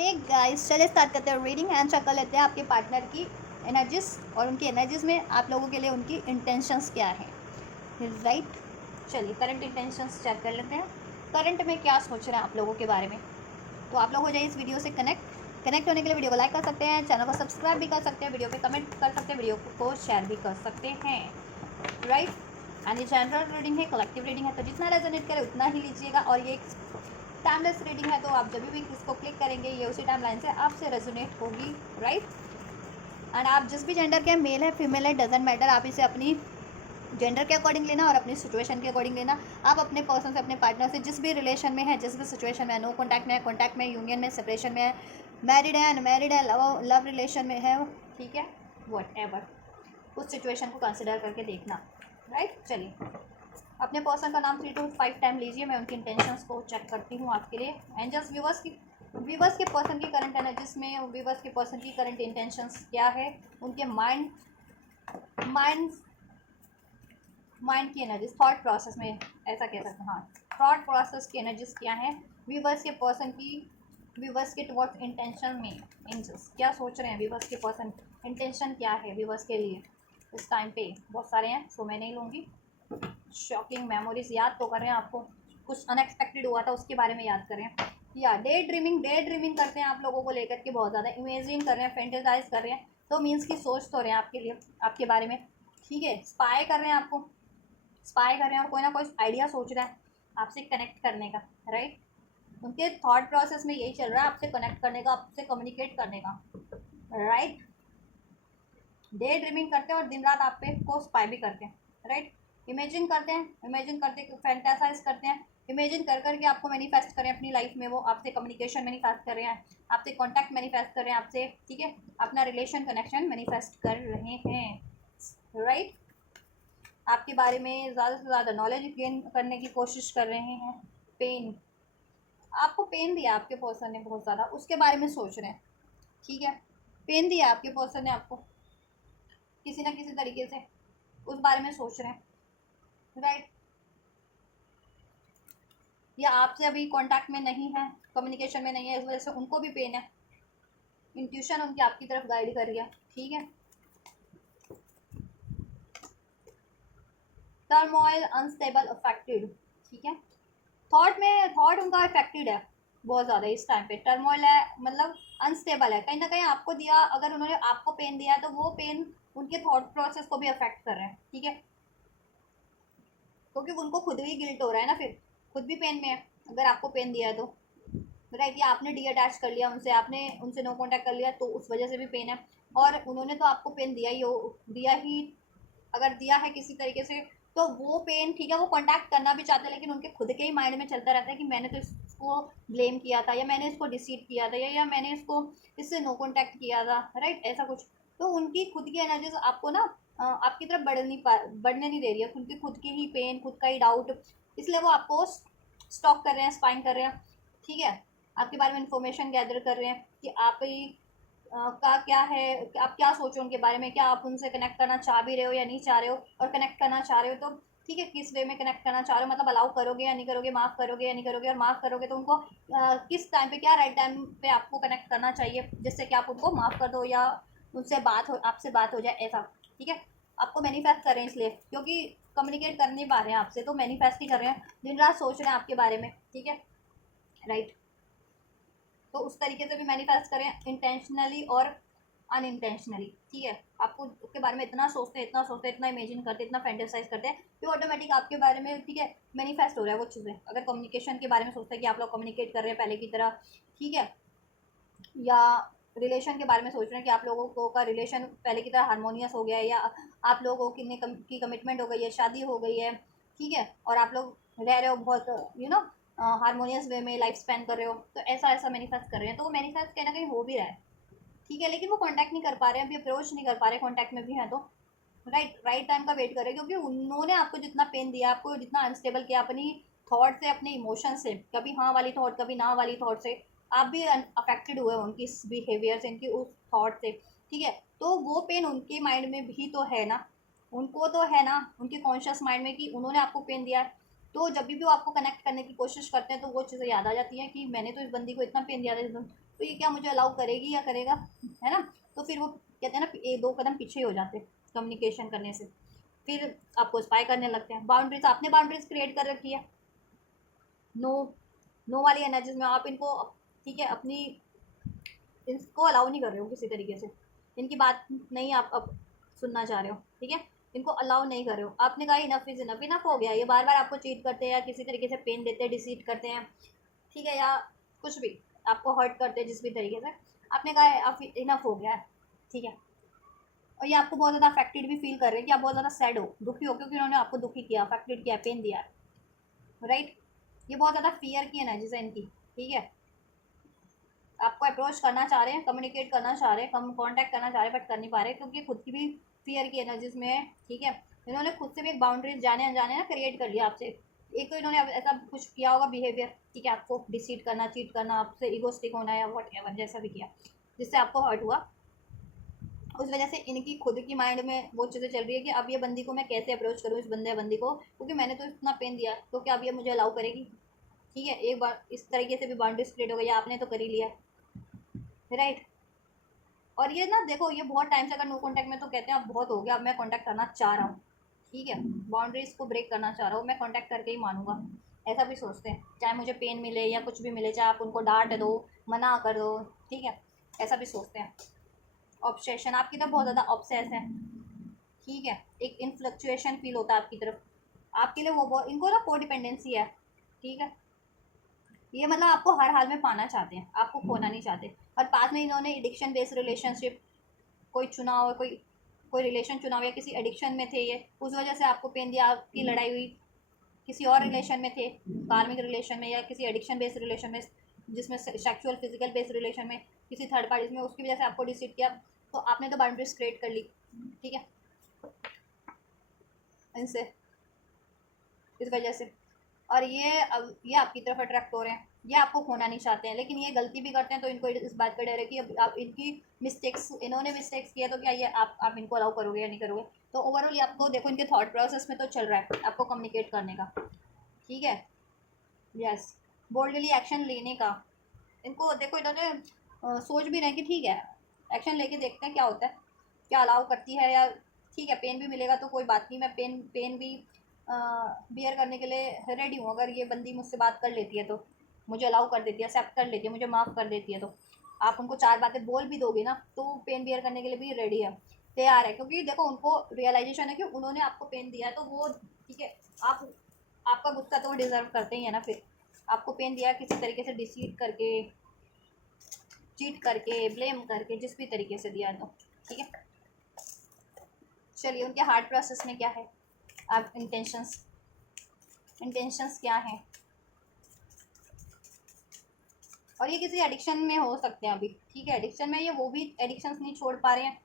Hey guys, चलिए start करते हैं रीडिंग एंड चेक कर लेते हैं आपके पार्टनर की एनर्जीज और उनकी एनर्जीज में आप लोगों के लिए उनकी इंटेंशंस क्या है। राइट, चलिए करंट इंटेंशंस चेक कर लेते हैं। करंट में क्या सोच रहे हैं आप लोगों के बारे में। तो आप लोग हो जाइए इस वीडियो से कनेक्ट होने के लिए वीडियो को लाइक कर सकते हैं, चैनल को सब्सक्राइब भी कर सकते हैं, वीडियो पे कमेंट कर सकते हैं, वीडियो को शेयर भी कर सकते हैं। राइट, एंड ये जनरल रीडिंग है, कलेक्टिव रीडिंग है, तो जितना रेजोनेट करे उतना ही लीजिएगा। और ये टाइमलेस रीडिंग है, तो आप जब भी इसको क्लिक करेंगे ये उसी टाइम लाइन से आपसे रेजोनेट होगी। राइट, एंड आप जिस भी जेंडर के, मेल है फीमेल है डजेंट मैटर, आप इसे अपनी जेंडर के अकॉर्डिंग लेना और अपनी सिचुएशन के अकॉर्डिंग लेना। आप अपने पर्सन से, अपने पार्टनर से जिस भी रिलेशन में है, जिस भी सिचुएशन में है, नो कॉन्टैक्ट में है, कॉन्टैक्ट में, यूनियन में, सेपरेशन में है, मैरिड है, अनमैरिड है, लव रिलेशन में है, ठीक है, वट एवर, उस सिचुएशन को कंसिडर करके देखना। राइट, चलिए अपने पर्सन का नाम 3 to 5 टाइम लीजिए, मैं उनकी इंटेंशंस को चेक करती हूँ आपके लिए। एंड जस्ट व्यूवर्स के पर्सन की करंट एनर्जीज में, व्यूवर्स के पर्सन की करंट इंटेंशंस क्या है, उनके माइंड की एनर्जीज, थॉट प्रोसेस में ऐसा कह सकते हैं, हाँ, थॉट प्रोसेस की एनर्जीज क्या है व्यूवर्स के पर्सन की, व्यूवर्स के टुवर्ड्स इंटेंशन में, एंजल्स क्या सोच रहे हैं व्यूवर्स के पर्सन, इंटेंशन क्या है व्यूवर्स के लिए इस टाइम पे। बहुत सारे हैं सो मैं नहीं लूँगी। शॉकिंग मेमोरीज याद तो करें, आपको कुछ अनएक्सपेक्टेड हुआ था उसके बारे में याद करें, या डे ड्रीमिंग करते हैं आप लोगों को लेकर के, बहुत ज़्यादा इमेजिन कर रहे हैं, फेंटेसाइज कर रहे हैं, तो मीन्स की सोच तो रहे हैं आपके लिए, आपके बारे में, ठीक है। स्पाई कर रहे हैं आपको, स्पाई कर रहे हैं और कोई ना कोई आइडिया सोच रहा है आपसे कनेक्ट करने का। राइट, उनके थॉट प्रोसेस में यही चल रहा है, आपसे कनेक्ट करने का, आपसे कम्युनिकेट करने का। राइट, डे ड्रीमिंग करते हैं और दिन रात आप पे को स्पाई भी करते हैं। राइट, इमेजिन करते फैंटासाइज करते हैं, इमेजिन कर करके आपको मैनिफेस्ट करें अपनी लाइफ में, वो आपसे कम्युनिकेशन मैनिफेस्ट कर रहे हैं, आपसे कॉन्टैक्ट मैनिफेस्ट कर रहे हैं, आपसे, ठीक है, अपना रिलेशन कनेक्शन मैनिफेस्ट कर रहे हैं। राइट, आपके बारे में ज़्यादा से ज़्यादा नॉलेज गेन करने की कोशिश कर रहे हैं। पेन, आपको पेन दिया आपके पर्सन ने बहुत ज़्यादा, उसके बारे में सोच रहे हैं, ठीक है, पेन दिया आपके पर्सन ने आपको किसी ना किसी तरीके से, उस बारे में सोच रहे हैं। राइट, या आपसे अभी कांटेक्ट में नहीं है, कम्युनिकेशन में नहीं है, इस वजह से उनको भी पेन है, इंट्यूशन उनकी आपकी तरफ गाइड कर रही है, ठीक है। टर्मोइल, अनस्टेबल, अफेक्टेड, ठीक है, थॉट उनका अफेक्टेड है बहुत ज़्यादा इस टाइम पे, टर्मोइल है, मतलब अनस्टेबल है, कहीं ना कहीं आपको दिया, अगर उन्होंने आपको पेन दिया है तो वो पेन उनके थॉट प्रोसेस को भी अफेक्ट कर रहे हैं, ठीक है, क्योंकि उनको खुद भी गिल्ट हो रहा है ना, फिर खुद भी पेन में है अगर आपको पेन दिया है तो। राइट, या आपने डी अटैच कर लिया उनसे, आपने उनसे नो कॉन्टैक्ट कर लिया, तो उस वजह से भी पेन है, और उन्होंने तो आपको पेन दिया ही, अगर दिया है किसी तरीके से, तो वो पेन, ठीक है, वो कॉन्टैक्ट करना भी चाहते हैं, लेकिन उनके खुद के ही माइंड में चलता रहता है कि मैंने तो इसको ब्लेम किया था, या मैंने इसको डिसीव किया था, या मैंने इससे नो कॉन्टैक्ट किया था। राइट, ऐसा कुछ, तो उनकी खुद की एनर्जीज आपको ना आपकी तरफ बढ़ने नहीं दे रही है, उनकी खुद की ही पेन, खुद का ही डाउट, इसलिए वो आपको स्टॉक कर रहे हैं, स्पाइंग कर रहे हैं, ठीक है, आपके बारे में इंफॉर्मेशन गैदर कर रहे हैं कि आप ही का क्या है, आप क्या सोचो उनके बारे में, क्या आप उनसे कनेक्ट करना चाह भी रहे हो या नहीं चाह रहे हो, और कनेक्ट करना चाह रहे हो तो ठीक है, किस वे में कनेक्ट करना चाह रहे हो, मतलब अलाउ करोगे या नहीं करोगे, माफ़ करोगे या नहीं करोगे, और माफ़ करोगे तो उनको किस टाइम पे, क्या राइट टाइम पे आपको कनेक्ट करना चाहिए जिससे कि आप उनको माफ़ कर दो, या उनसे आपसे बात हो जाए, ऐसा, ठीक है। आपको मैनिफेस्ट कर रहे हैं इसलिए क्योंकि कम्युनिकेट कर नहीं पा रहे हैं आपसे, तो मैनिफेस्ट ही कर रहे हैं, दिन रात सोच रहे हैं आपके बारे में, ठीक है। राइट, तो उस तरीके से भी मैनिफेस्ट करें, इंटेंशनली और अनइंटेंशनली, ठीक है। आपको उसके बारे में इतना सोचते हैं, इतना इमेजिन करते हैं, इतना फैंटेसाइज करते हैं कि ऑटोमेटिक आपके बारे में, ठीक है, मैनिफेस्ट हो रहा है वो चीज़ें। अगर कम्युनिकेशन के बारे में सोचते हैं कि आप लोग कम्युनिकेट कर रहे हैं पहले की तरह, ठीक है, या रिलेशन के बारे में सोच रहे हैं कि आप लोगों को का रिलेशन पहले की तरह हारमोनियस हो गया है, या आप लोगों की कमिटमेंट हो गई है, शादी हो गई है, ठीक है, और आप लोग रह रहे हो बहुत हारमोनियस वे में, लाइफ स्पेंड कर रहे हो, तो ऐसा ऐसा मैनिफेस्ट कर रहे हैं, तो वो मैनिफेस्ट कहीं ना कहीं हो भी रहा है, ठीक है, लेकिन वो कांटेक्ट नहीं कर पा रहे हैं, अभी अप्रोच नहीं कर पा रहे, कांटेक्ट में भी हैं तो राइट टाइम का वेट कर रहे हैं, क्योंकि उन्होंने आपको जितना पेन दिया, आपको जितना अनस्टेबल किया अपनी थॉट से, अपने इमोशन से, कभी हाँ वाली थॉट, कभी ना वाली थॉट से, आप भी अफेक्टेड हुए उनकी बिहेवियर से, इनकी उस थॉट से, ठीक है, तो वो पेन उनके माइंड में भी तो है ना, उनको तो है ना, उनके कॉन्शियस माइंड में, कि उन्होंने आपको पेन दिया है, तो जब भी वो आपको कनेक्ट करने की कोशिश करते हैं तो वो चीज़ें याद आ जाती हैं कि मैंने तो इस बंदी को इतना पेन दिया था, तो ये क्या मुझे अलाउ करेगी या करेगा, है ना। तो फिर वो कहते हैं ना, एक दो कदम पीछे हो जाते कम्युनिकेशन करने से, फिर आपको स्पाई करने लगते हैं। बाउंड्रीज, आपने बाउंड्रीज क्रिएट कर रखी है, नो नो वाली एनर्जीज में आप इनको, ठीक है, अपनी इसको अलाउ नहीं कर रहे हो किसी तरीके से, इनकी बात नहीं आप अब सुनना चाह रहे हो, ठीक है, इनको अलाउ नहीं कर रहे हो। आपने कहा इनफ इज इनफ, इनफ हो गया, ये बार बार आपको चीट करते हैं या किसी तरीके से पेन देते हैं, डिसीट करते हैं, ठीक है, या कुछ भी आपको हर्ट करते हैं जिस भी तरीके से, आपने कहा है अब इनफ हो गया है, ठीक है। और ये आपको बहुत ज़्यादा अफेक्टेड भी फील कर रहे हैं कि आप बहुत ज़्यादा सैड हो, दुखी हो, क्योंकि उन्होंने आपको दुखी किया, अफेक्टेड किया, पेन दिया, राइट। ये बहुत ज़्यादा फियर की एनर्जीज है इनकी, ठीक है। आपको अप्रोच करना चाह रहे हैं, कम्युनिकेट करना चाह रहे हैं, कम कॉन्टैक्ट करना चाह रहे हैं, बट कर नहीं पा रहे क्योंकि खुद की भी फियर की एनर्जीज में है, ठीक है। इन्होंने खुद से भी एक बाउंड्रीज जाने अनजाने ना क्रिएट कर लिया आपसे। एक तो इन्होंने ऐसा कुछ किया होगा बिहेवियर, ठीक है, आपको डिसीट करना, चीट करना, आपसे ईगोस्टिक होना या वट एवर जैसा भी किया, जिससे आपको हर्ट हुआ। उस वजह से इनकी खुद की माइंड में वो चीज़ें चल रही है कि अब ये बंदी को मैं कैसे अप्रोच करूँ, इस बंदे या बंदी को, क्योंकि मैंने तो इतना पेन दिया, तो क्या अब ये मुझे अलाउ करेगी, ठीक है। एक बार इस तरीके से भी बाउंड्रीज क्रिएट हो गई, आपने तो कर ही लिया, राइट। और ये ना देखो, ये बहुत टाइम से अगर नो कॉन्टैक्ट में, तो कहते हैं अब बहुत हो गया, अब मैं कॉन्टैक्ट करना चाह रहा हूँ, ठीक है, बाउंड्रीज को ब्रेक करना चाह रहा हूँ, मैं कॉन्टैक्ट करके ही मानूंगा, ऐसा भी सोचते हैं, चाहे मुझे पेन मिले या कुछ भी मिले, चाहे आप उनको डांट दो, मना कर दो, ठीक है, ऐसा भी सोचते हैं। ऑब्सेशन, आपकी तरफ बहुत ज़्यादा ऑब्सेस है, ठीक है, एक इनफ्लक्चुएशन फील होता है आपकी तरफ, आपके लिए वो बहुत, इनको ना को डिपेंडेंसी है, ठीक है। ये मतलब आपको हर हाल में पाना चाहते हैं, आपको खोना नहीं चाहते। और पास में इन्होंने एडिक्शन बेस्ड रिलेशनशिप कोई चुना हो, कोई कोई रिलेशन चुना हो, या किसी एडिक्शन में थे ये, उस वजह से आपको पेन दिया, आपकी लड़ाई हुई, किसी और रिलेशन में थे, कार्मिक रिलेशन में या किसी एडिक्शन बेस्ड रिलेशन में, जिसमें सेक्सुअल फिजिकल बेस्ड रिलेशन में, किसी थर्ड पार्टी में, उसकी वजह से आपको डिसीड किया, तो आपने तो बाउंड्रीज क्रिएट कर ली, ठीक है, इनसे, इस वजह से। और ये अब ये आपकी तरफ अट्रैक्ट हो रहे हैं, ये आपको खोना नहीं चाहते हैं, लेकिन ये गलती भी करते हैं, तो इनको इस बात का डर है कि अब आप इनकी मिस्टेक्स, इन्होंने मिस्टेक्स किया, तो क्या ये आप इनको अलाउ करोगे या नहीं करोगे। तो ओवरऑल ये आपको देखो, इनके थॉट प्रोसेस में तो चल रहा है आपको कम्युनिकेट करने का, ठीक है, यस, बोल्डली एक्शन लेने का, इनको देखो, इन्होंने सोच भी रहे हैं कि ठीक है, एक्शन लेके देखते हैं क्या होता है, क्या अलाउ करती है, या ठीक है पेन भी मिलेगा तो कोई बात नहीं, मैं पेन पेन भी बियर करने के लिए रेडी हूँ, अगर ये बंदी मुझसे बात कर लेती है, तो मुझे अलाउ कर देती है, एक्सेप्ट कर लेती है, मुझे माफ़ कर देती है, तो आप उनको चार बातें बोल भी दोगे ना, तो पेन बियर करने के लिए भी रेडी है, तैयार है, क्योंकि देखो उनको रियलाइजेशन है कि उन्होंने आपको पेन दिया है, तो वो ठीक है, आप आपका गुस्सा तो वो डिज़र्व करते ही है ना, फिर आपको पेन दिया किसी तरीके से, डिसीट करके, चीट करके, ब्लेम करके, जिस भी तरीके से दिया, तो ठीक है। चलिए, उनके हार्ट प्रोसेस में क्या है, आप इंटेंशंस, इंटेंशंस क्या हैं, और ये किसी एडिक्शन में हो सकते हैं अभी, ठीक है, एडिक्शन में, ये वो भी एडिक्शंस नहीं छोड़ पा रहे हैं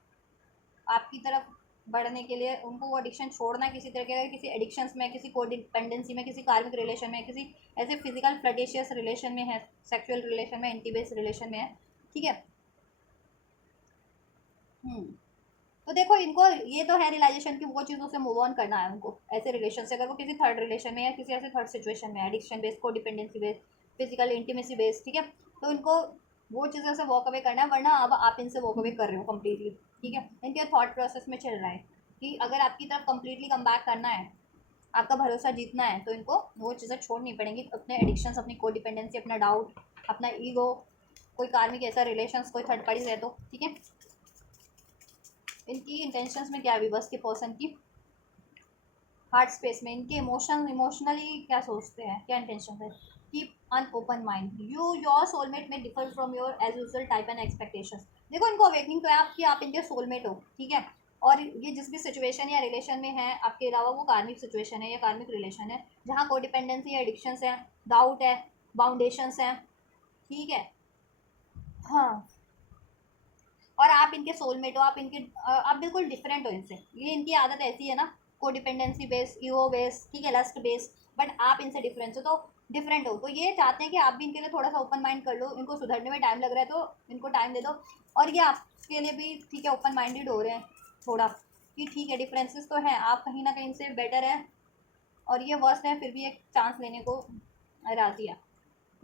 आपकी तरफ बढ़ने के लिए, उनको वो एडिक्शन छोड़ना है किसी तरीके का, किसी एडिक्शंस में, किसी को डिपेंडेंसी में, किसी कार्मिक रिलेशन में, किसी ऐसे फिजिकल फ्लटेशियस रिलेशन में है, सेक्सुअल रिलेशन में, एंटी रिलेशन में है, ठीक है। तो देखो, इनको ये तो है रियलाइजेशन कि वो चीज़ों से मूव ऑन करना है उनको, ऐसे रिलेशन से, अगर वो किसी थर्ड रिलेशन में या किसी ऐसे थर्ड सिचुएशन में, एडिक्शन बेस्ड, को dependency based, physical intimacy based, ठीक है, तो इनको वो चीज़ों से वॉक अवे करना है, वरना अब आप इनसे वॉक अवे कर रहे हो कम्प्लीटली, ठीक है, इनके थॉट प्रोसेस में चल रहा है कि अगर आपकी तरफ कम्प्लीटली कम बैक करना है, आपका भरोसा जीतना है, तो इनको वो चीज़ें छोड़नी पड़ेंगी, अपने एडिक्शंस, अपनी को डिपेंडेंसी, अपना डाउट, अपना ईगो, कोई कार्मिक ऐसा रिलेशंस, कोई थर्ड पार्टी है, तो ठीक है। इनकी इंटेंशंस में क्या है, बस के पर्सन की हार्ट स्पेस में इनके इमोशनली क्या सोचते हैं, क्या इंटेंशन है, keep an open mind, your soulmate में differ from your age usual type and expectations. देखो, इनको अवेकनिंग तो है आपकी, आप इनके सोलमेट हो, ठीक है, और ये जिस भी सिचुएशन या रिलेशन में है आपके अलावा, वो कार्मिक सिचुएशन है या कार्मिक रिलेशन है, जहाँ को डिपेंडेंसी या एडिक्शंस है, डाउट है, बाउंडेशंस हैं, ठीक है, हाँ, और आप इनके सोलमेट हो, आप इनके आप बिल्कुल डिफरेंट हो इनसे, ये इनकी आदत ऐसी है ना, को डिपेंडेंसी बेस, ईगो बेस, ठीक है, लस्ट बेस, बट आप इनसे डिफरेंट हो, तो डिफरेंट हो, तो ये चाहते हैं कि आप भी इनके लिए थोड़ा सा ओपन माइंड कर लो, इनको सुधरने में टाइम लग रहा है, तो इनको टाइम दे दो, और ये आपके लिए भी ठीक है, ओपन माइंडेड हो रहे हैं थोड़ा, कि ठीक है, डिफरेंसेस तो हैं, आप कहीं ना कहीं से बेटर है, और ये वर्स्ट है, फिर भी एक चांस लेने को राजी है,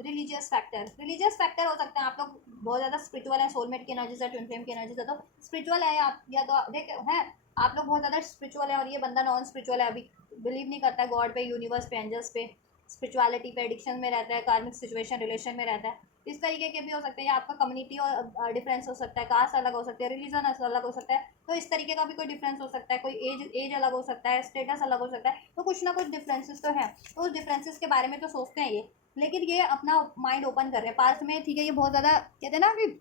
रिलीजियस फैक्टर हो सकते हैं। आप लोग बहुत ज़्यादा स्पिरिचुअल है, सोलमेट की एनर्जी है, ट्विन फ्लेम की एनर्जी है, तो स्पिरिचुअल है आप, या तो देख है आप लोग बहुत ज़्यादा स्पिरिचुअल है और ये बंदा नॉन स्पिरिचुअल है, अभी बिलीव नहीं करता है गॉड पे, यूनिवर्स पे, एंजल्स पे, स्पिरिचुअलिटी पे, एडिक्शन में रहता है, कार्मिक सिचुएशन रिलेशन में रहता है। इस तरीके के भी हो सकते हैं, या आपका कम्युनिटी और डिफरेंस हो सकता है, कास्ट अलग हो सकता है, रिलीजन अलग हो सकता है, तो इस तरीके का भी कोई डिफरेंस हो सकता है, कोई एज अलग हो सकता है, स्टेटस अलग हो सकता है, तो कुछ ना कुछ डिफरेंसेस तो है। तो उस डिफरेंसेस के बारे में तो सोचते हैं ये, लेकिन ये अपना माइंड ओपन कर रहे हैं पास्ट में, ठीक है। ये बहुत ज़्यादा कहते हैं ना कि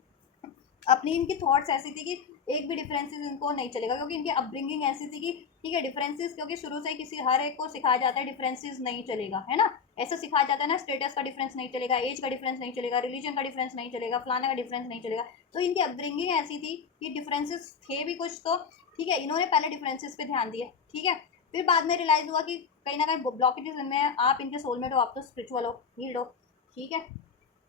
अपनी इनकी थॉट्स ऐसी थी कि एक भी डिफरेंसेस इनको नहीं चलेगा, क्योंकि इनकी अपब्रिंगिंग ऐसी थी कि ठीक है डिफरेंसेस, क्योंकि शुरू से ही किसी हर एक को सिखाया जाता है डिफरेंसेस नहीं चलेगा, है ना, ऐसा सिखाया जाता है ना, स्टेटस का डिफरेंस नहीं चलेगा, एज का डिफरेंस नहीं चलेगा, रिलीजन का डिफरेंस नहीं चलेगा, फलाने का डिफरेंस नहीं चलेगा। तो इनकी अपब्रिंगिंग ऐसी थी कि डिफरेंसेस थे भी कुछ, तो ठीक है इन्होंने पहले डिफरेंसेस पे ध्यान दिए, ठीक है। फिर बाद में रियलाइज हुआ कि कहीं ना कहीं ब्लॉकेजेस इनमें है, आप इनके सोलमेट हो, आप तो स्पिरिचुअल हो, हील्ड हो, ठीक है।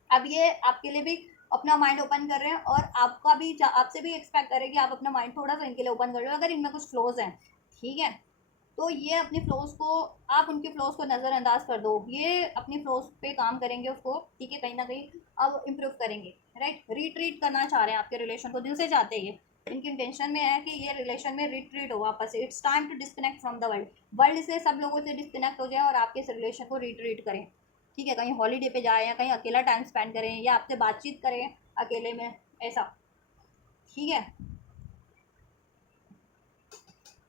अब ये आपके लिए भी अपना माइंड ओपन कर रहे हैं, और आपका भी आपसे भी एक्सपेक्ट करें कि आप अपना माइंड थोड़ा सा इनके लिए ओपन कर रहे हो, अगर इनमें कुछ फ्लॉज हैं, ठीक है। तो ये अपनी फ्लॉज को, आप उनके फ्लॉज को नज़रअंदाज कर दो, ये अपनी फ्लॉज पे काम करेंगे उसको, ठीक है, कहीं ना कहीं अब इम्प्रूव करेंगे, राइट। रिट्रीट करना चाह रहे हैं आपके रिलेशन को, दिल से चाहते हैं ये, इनकी इंटेंशन में है कि ये रिलेशन में रिट्रीट हो वापस से। It's time to disconnect from the world, world से सब लोगों से डिस्कनेक्ट हो जाए और आपके इस रिलेशन को रिट्रीट करें, ठीक है। कहीं हॉलीडे पे जाए, या कहीं अकेला टाइम स्पेंड करें, या आपसे बातचीत करें अकेले में, ऐसा, ठीक है।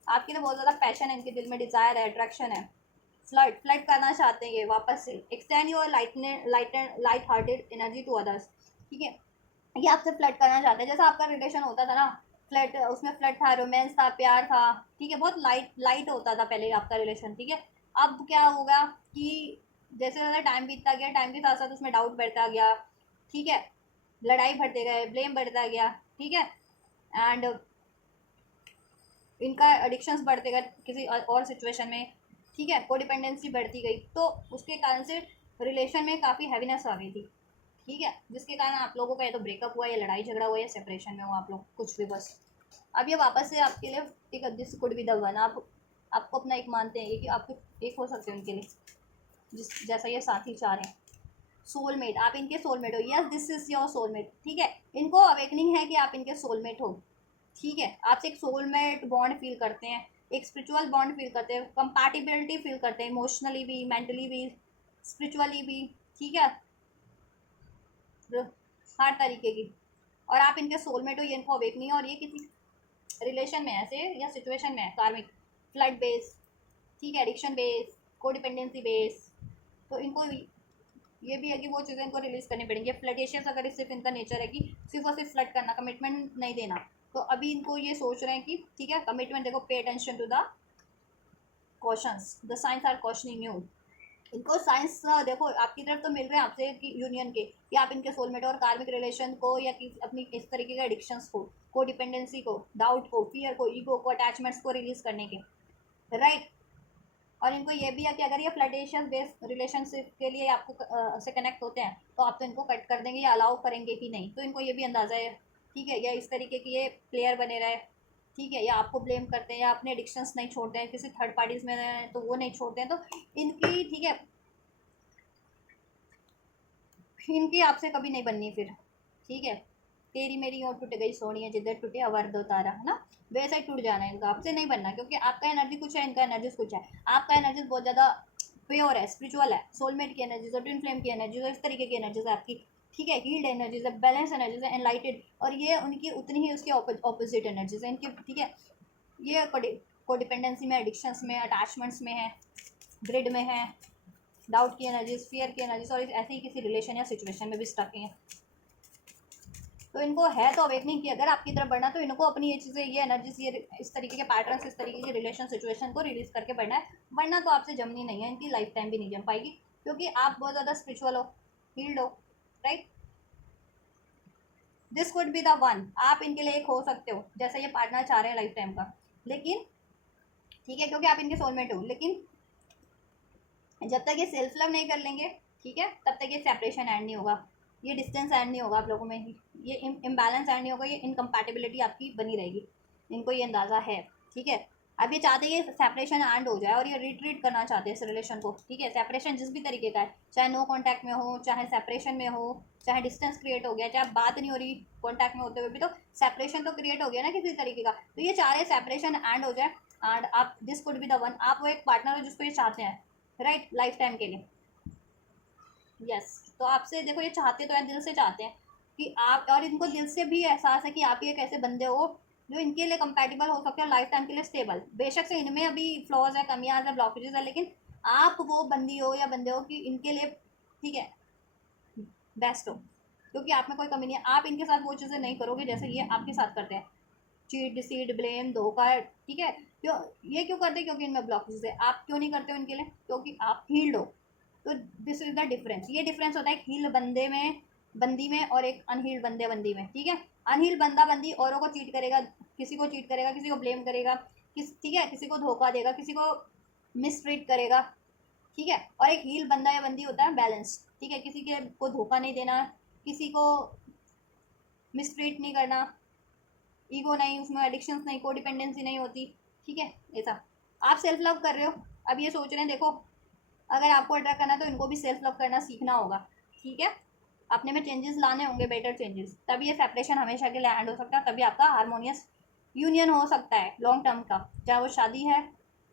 आपकी तो बहुत ज़्यादा पैशन है, इनके दिल में डिज़ायर है, अट्रैक्शन है, फ्लर्ट करना चाहते हैं ये वापस से। Extend your light hearted energy to others, ठीक है। ये आपसे फ्लर्ट करना चाहते हैं, जैसा आपका रिलेशन होता था ना, फ्लर्ट, उसमें फ्लर्ट था, रोमांस था, प्यार था, ठीक है, बहुत लाइट लाइट होता था पहले आपका रिलेशन, ठीक है। अब क्या होगा कि जैसे जैसे टाइम बीतता गया, टाइम के साथ साथ उसमें डाउट बढ़ता गया, ठीक है, लड़ाई बढ़ते गए, ब्लेम बढ़ता गया, ठीक है, एंड इनका एडिक्शंस बढ़ते गए किसी और सिचुएशन में, ठीक है, कोडिपेंडेंसी बढ़ती गई, तो उसके कारण से रिलेशन में काफ़ी हैवीनेस आ गई थी, ठीक है, जिसके कारण आप लोगों का या तो ब्रेकअप हुआ, या लड़ाई झगड़ा हुआ, या सेपरेशन में हुआ आप लोग, कुछ भी बस। अब ये वापस से आपके लिए, ठीक है, this could be the one, आप आपको अपना एक मानते हैं ये, कि आपको एक हो सकते हैं उनके लिए, जिस जैसा ये साथी चाह रहे हैं। सोलमेट, आप इनके सोलमेट हो, yes this is your soulmate, ठीक है। इनको अवेकनिंग है कि आप इनके सोलमेट हो, ठीक है। आपसे एक सोलमेट बॉन्ड फील करते हैं, एक स्पिरिचुअल बॉन्ड फील करते हैं, कंपैटिबिलिटी फील करते हैं, इमोशनली भी, मेंटली भी, स्पिरिचुअली भी, ठीक है, हर तरीके की। और आप इनके सोलमेट हो, ये इनको अवेकनिंग है, और ये किसी रिलेशन में ऐसे या सिचुएशन में है, कार्मिक, फ्लड बेस, ठीक है, एडिक्शन बेस, कोडिपेंडेंसी बेस, तो इनको ये भी है कि वो चीज़ें इनको रिलीज करनी पड़ेंगी। फ्लर्टेशियस अगर सिर्फ इनका नेचर है कि सिर्फ और सिर्फ फ्लर्ट करना, कमिटमेंट नहीं देना, तो अभी इनको ये सोच रहे हैं कि ठीक है कमिटमेंट देखो, pay attention to the cautions, the signs are cautioning you. इनको साइंस देखो आपकी तरफ तो मिल रहे हैं आपसे कि यूनियन के, कि आप इनके सोलमेट और कार्मिक रिलेशन को, या कि अपनी इस तरीके के एडिक्शंस को डिपेंडेंसी को, डाउट को, फियर को, ईगो को, अटैचमेंट्स को रिलीज करने के, राइट। और इनको ये भी है कि अगर ये फ्लर्टेशियस बेस्ड रिलेशनशिप के लिए आपको से कनेक्ट होते हैं, तो आप तो इनको कट कर देंगे या अलाउ करेंगे कि नहीं, तो इनको ये भी अंदाज़ा है, ठीक है, या इस तरीके की ये प्लेयर बने रहे, ठीक है, या आपको ब्लेम करते हैं, या अपने एडिक्शंस नहीं छोड़ते हैं, किसी थर्ड पार्टीज में तो वो नहीं छोड़ते हैं, तो इनकी, ठीक है, इनकी आपसे कभी नहीं बननी फिर, ठीक है। तेरी मेरी और टूट गई सोनिया, जिधर टूटे अवर दो तारा, है ना, वैसा ही टूट जाना है इनका, आपसे नहीं बनना, क्योंकि आपका एनर्जी कुछ है, इनका एनर्जी कुछ है। आपका एनर्जी बहुत ज़्यादा प्योर है, स्पिरिचुअल है, सोलमेट की एनर्जीज और ट्विन फ्लेम की एनर्जीज, इस तरीके की एनर्जीज है आपकी, ठीक है, हील्ड एनर्जीज है, बैलेंस एनर्जीज है, एनलाइटेड, और ये उनकी उतनी ही उसकी ऑपोजिट एनर्जीज है इनकी, ठीक है। ये कोडिपेंडेंसी में, एडिक्शंस में, अटैचमेंट्स में है, ग्रिड में है, डाउट की एनर्जीज, फियर की एनर्जीज, और ऐसे ही किसी रिलेशन या सिचुएशन में भी स्टक हैं। तो इनको है तो अवेकनिंग की, अगर आपकी तरफ बढ़ना तो इनको अपनी ये चीज़ें, ये एनर्जीज, ये इस तरीके के पैटर्न्स, इस तरीके के रिलेशन सिचुएशन को रिलीज करके बढ़ना है, वरना तो आपसे जमनी नहीं है, इनकी लाइफ टाइम भी नहीं जम पाएगी, क्योंकि आप बहुत ज़्यादा स्पिरिचुअल हो, हील्ड हो, right. This could be the one, आप इनके लिए एक हो सकते हो, जैसा ये पार्टनर चाह रहे हैं लाइफ टाइम का, लेकिन ठीक है, क्योंकि आप इनके सोलमेट हो, लेकिन जब तक ये सेल्फ लव नहीं कर लेंगे, ठीक है, तब तक ये सेपरेशन एंड नहीं होगा, ये डिस्टेंस एंड नहीं होगा आप लोगों में, ये इम्बैलेंस एंड नहीं होगा, ये इनकम्पैटिबिलिटी आपकी बनी रहेगी, इनको ये अंदाज़ा है, ठीक है। अब ये चाहते हैं ये सेपरेशन एंड हो जाए और ये रिट्रीट करना चाहते हैं इस रिलेशन को, ठीक है। सेपरेशन जिस भी तरीके का है, चाहे नो कांटेक्ट में हो, चाहे सेपरेशन में हो, चाहे डिस्टेंस क्रिएट हो गया, चाहे बात नहीं हो रही कांटेक्ट में होते हुए भी, तो सेपरेशन तो क्रिएट हो गया ना किसी तरीके का। तो ये चाह रहे सेपरेशन एंड हो जाए एंड आप this could be the one, आप वो एक पार्टनर हो जिसको ये चाहते हैं, राइट, लाइफ टाइम के लिए। यस, तो आपसे देखो ये चाहते तो है, दिल से चाहते हैं कि आप, और इनको दिल से भी एहसास है कि आप ही एक ऐसे बंदे हो जो इनके लिए कंपैटिबल हो सकते हैं, लाइफ टाइम के लिए स्टेबल। बेशक से इनमें अभी फ्लॉज है, कमियां है, ब्लॉकेजेस है, लेकिन आप वो बंदी हो या बंदे हो कि इनके लिए, ठीक है, बेस्ट हो, क्योंकि आप में कोई कमी नहीं है। आप इनके साथ वो चीज़ें नहीं करोगे जैसे ये आपके साथ करते हैं, चीट डिसीट ब्लेम धोखा, ठीक है। क्यों ये क्यों करते हैं? क्योंकि इनमें ब्लॉकेजेस है। आप क्यों नहीं करते हो इनके लिए? क्योंकि आप हील्ड हो। तो दिस इज द डिफरेंस। ये डिफरेंस होता है एक हील्ड बंदे में, बंदी में, और एक अनहील्ड बंदे बंदी में, ठीक है। अनहील्ड बंदा बंदी औरों को चीट करेगा, किसी को चीट करेगा, किसी को ब्लेम करेगा, ठीक है, किसी को धोखा देगा, किसी को मिसट्रीट करेगा, ठीक है। और एक हील बंदा या बंदी होता है बैलेंस, ठीक है, किसी के को धोखा नहीं देना, किसी को मिसट्रीट नहीं करना, ईगो नहीं, उसमें एडिक्शंस नहीं, को डिपेंडेंसी नहीं होती, ठीक है। ऐसा आप सेल्फ लव कर रहे हो, अब ये सोच रहे हैं, देखो अगर आपको अट्रैक्ट करना है तो इनको भी सेल्फ लव करना सीखना होगा, ठीक है। अपने में चेंजेस लाने होंगे, बेटर चेंजेस, तभी ये सेपरेशन हमेशा के लिए एंड हो सकता है, तभी आपका हारमोनियस यूनियन हो सकता है लॉन्ग टर्म का, चाहे वो शादी है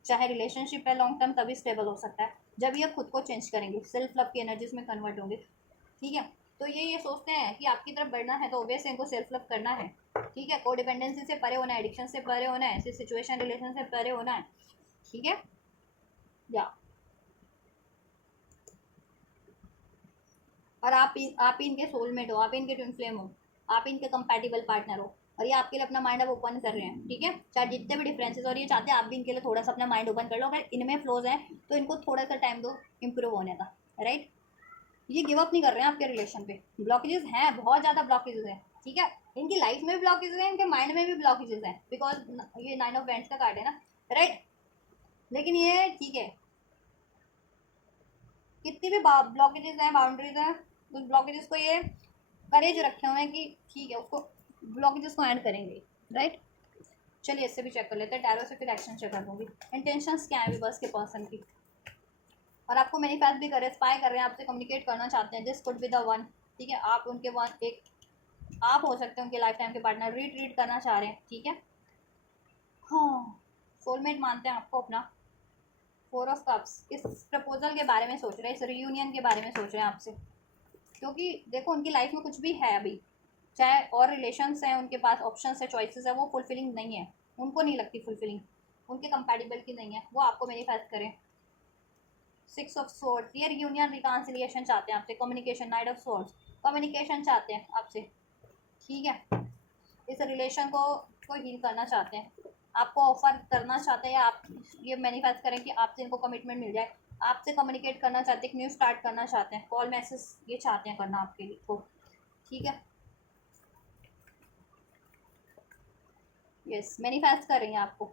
चाहे रिलेशनशिप है, लॉन्ग टर्म तभी स्टेबल हो सकता है जब ये खुद को चेंज करेंगे, सेल्फ लव की एनर्जीज में कन्वर्ट होंगे, ठीक है। तो ये सोचते हैं कि आपकी तरफ बढ़ना है तो ऑब्वियस इनको सेल्फ लव करना है, ठीक है। को डिपेंडेंसी से परे होना है, एडिक्शन से परे होना है, ऐसी सिचुएशन रिलेशन से परे होना है, ठीक है। या और आप ही इनके सोलमेट हो, आप ही इनके ट्विन फ्लेम हो, आप ही इनके कंपैटिबल पार्टनर हो, और ये आपके लिए अपना माइंड अब ओपन कर रहे हैं, ठीक है। चाहे जितने भी डिफरेंसेस, और ये चाहते हैं आप भी इनके लिए थोड़ा सा अपना माइंड ओपन कर लो। अगर इनमें फ्लोज हैं तो इनको थोड़ा सा टाइम दो इम्प्रूव होने का, राइट। ये गिव अप नहीं कर रहे हैं आपके रिलेशन पे। ब्लॉकेजेस हैं, बहुत ज़्यादा ब्लॉकेजेस हैं, ठीक है। इनकी लाइफ में भी ब्लॉकेजेस हैं, इनके माइंड में भी ब्लॉकेजेस हैं, बिकॉज ये 9 ऑफ वेंट्स का कार्ड है ना, राइट। लेकिन ये ठीक है, कितनी भी ब्लॉकेजेस हैं, बाउंड्रीज हैं, उस ब्लॉकेजेस को ये करेज रखे हुए हैं कि ठीक है, उसको ब्लॉकेजेस को एंड करेंगे, राइट। चलिए इससे भी चेक कर लेते हैं, टैरो से फिर एक्शन चेक कर दूँगी। इंटेंशंस क्या है बस के पर्सन की, और आपको मैनिफेस्ट भी कर रहे हैं, स्पाई कर रहे हैं, आपसे कम्युनिकेट करना चाहते हैं, this could be the one, ठीक है। आप उनके वन, एक आप हो सकते हैं उनके लाइफ टाइम के पार्टनर, रीट्रीट करना चाह रहे हैं, ठीक है। हाँ, सोलमेट मानते हैं आपको अपना। 4 ऑफ कप्स, इस प्रपोजल के बारे में सोच रहे हैं, इस रियूनियन के बारे में सोच रहे हैं आपसे, क्योंकि देखो उनकी लाइफ में कुछ भी है अभी, चाहे और रिलेशंस हैं उनके पास, ऑप्शंस है, चॉइसेस है, वो फुलफिलिंग नहीं है, उनको नहीं लगती फुलफिलिंग, उनके कंपैटिबल की नहीं है, वो आपको मैनिफेस्ट करें। 6 ऑफ सोर्ड्स, ये रियूनियन रिकॉन्सिलिएशन चाहते हैं आपसे, communication, night of swords, communication चाहते हैं आपसे, ठीक है। इस रिलेशन को हील करना चाहते हैं, आपको ऑफर करना चाहते हैं, या आप ये मैनिफेस्ट करें कि आपसे इनको कमिटमेंट मिल जाए, आपसे कम्युनिकेट करना चाहते हैं, एक न्यू स्टार्ट करना चाहते हैं, कॉल मैसेज ये चाहते हैं करना आपके लिए को, ठीक है। यस, मैनिफेस्ट कर रही हैं आपको,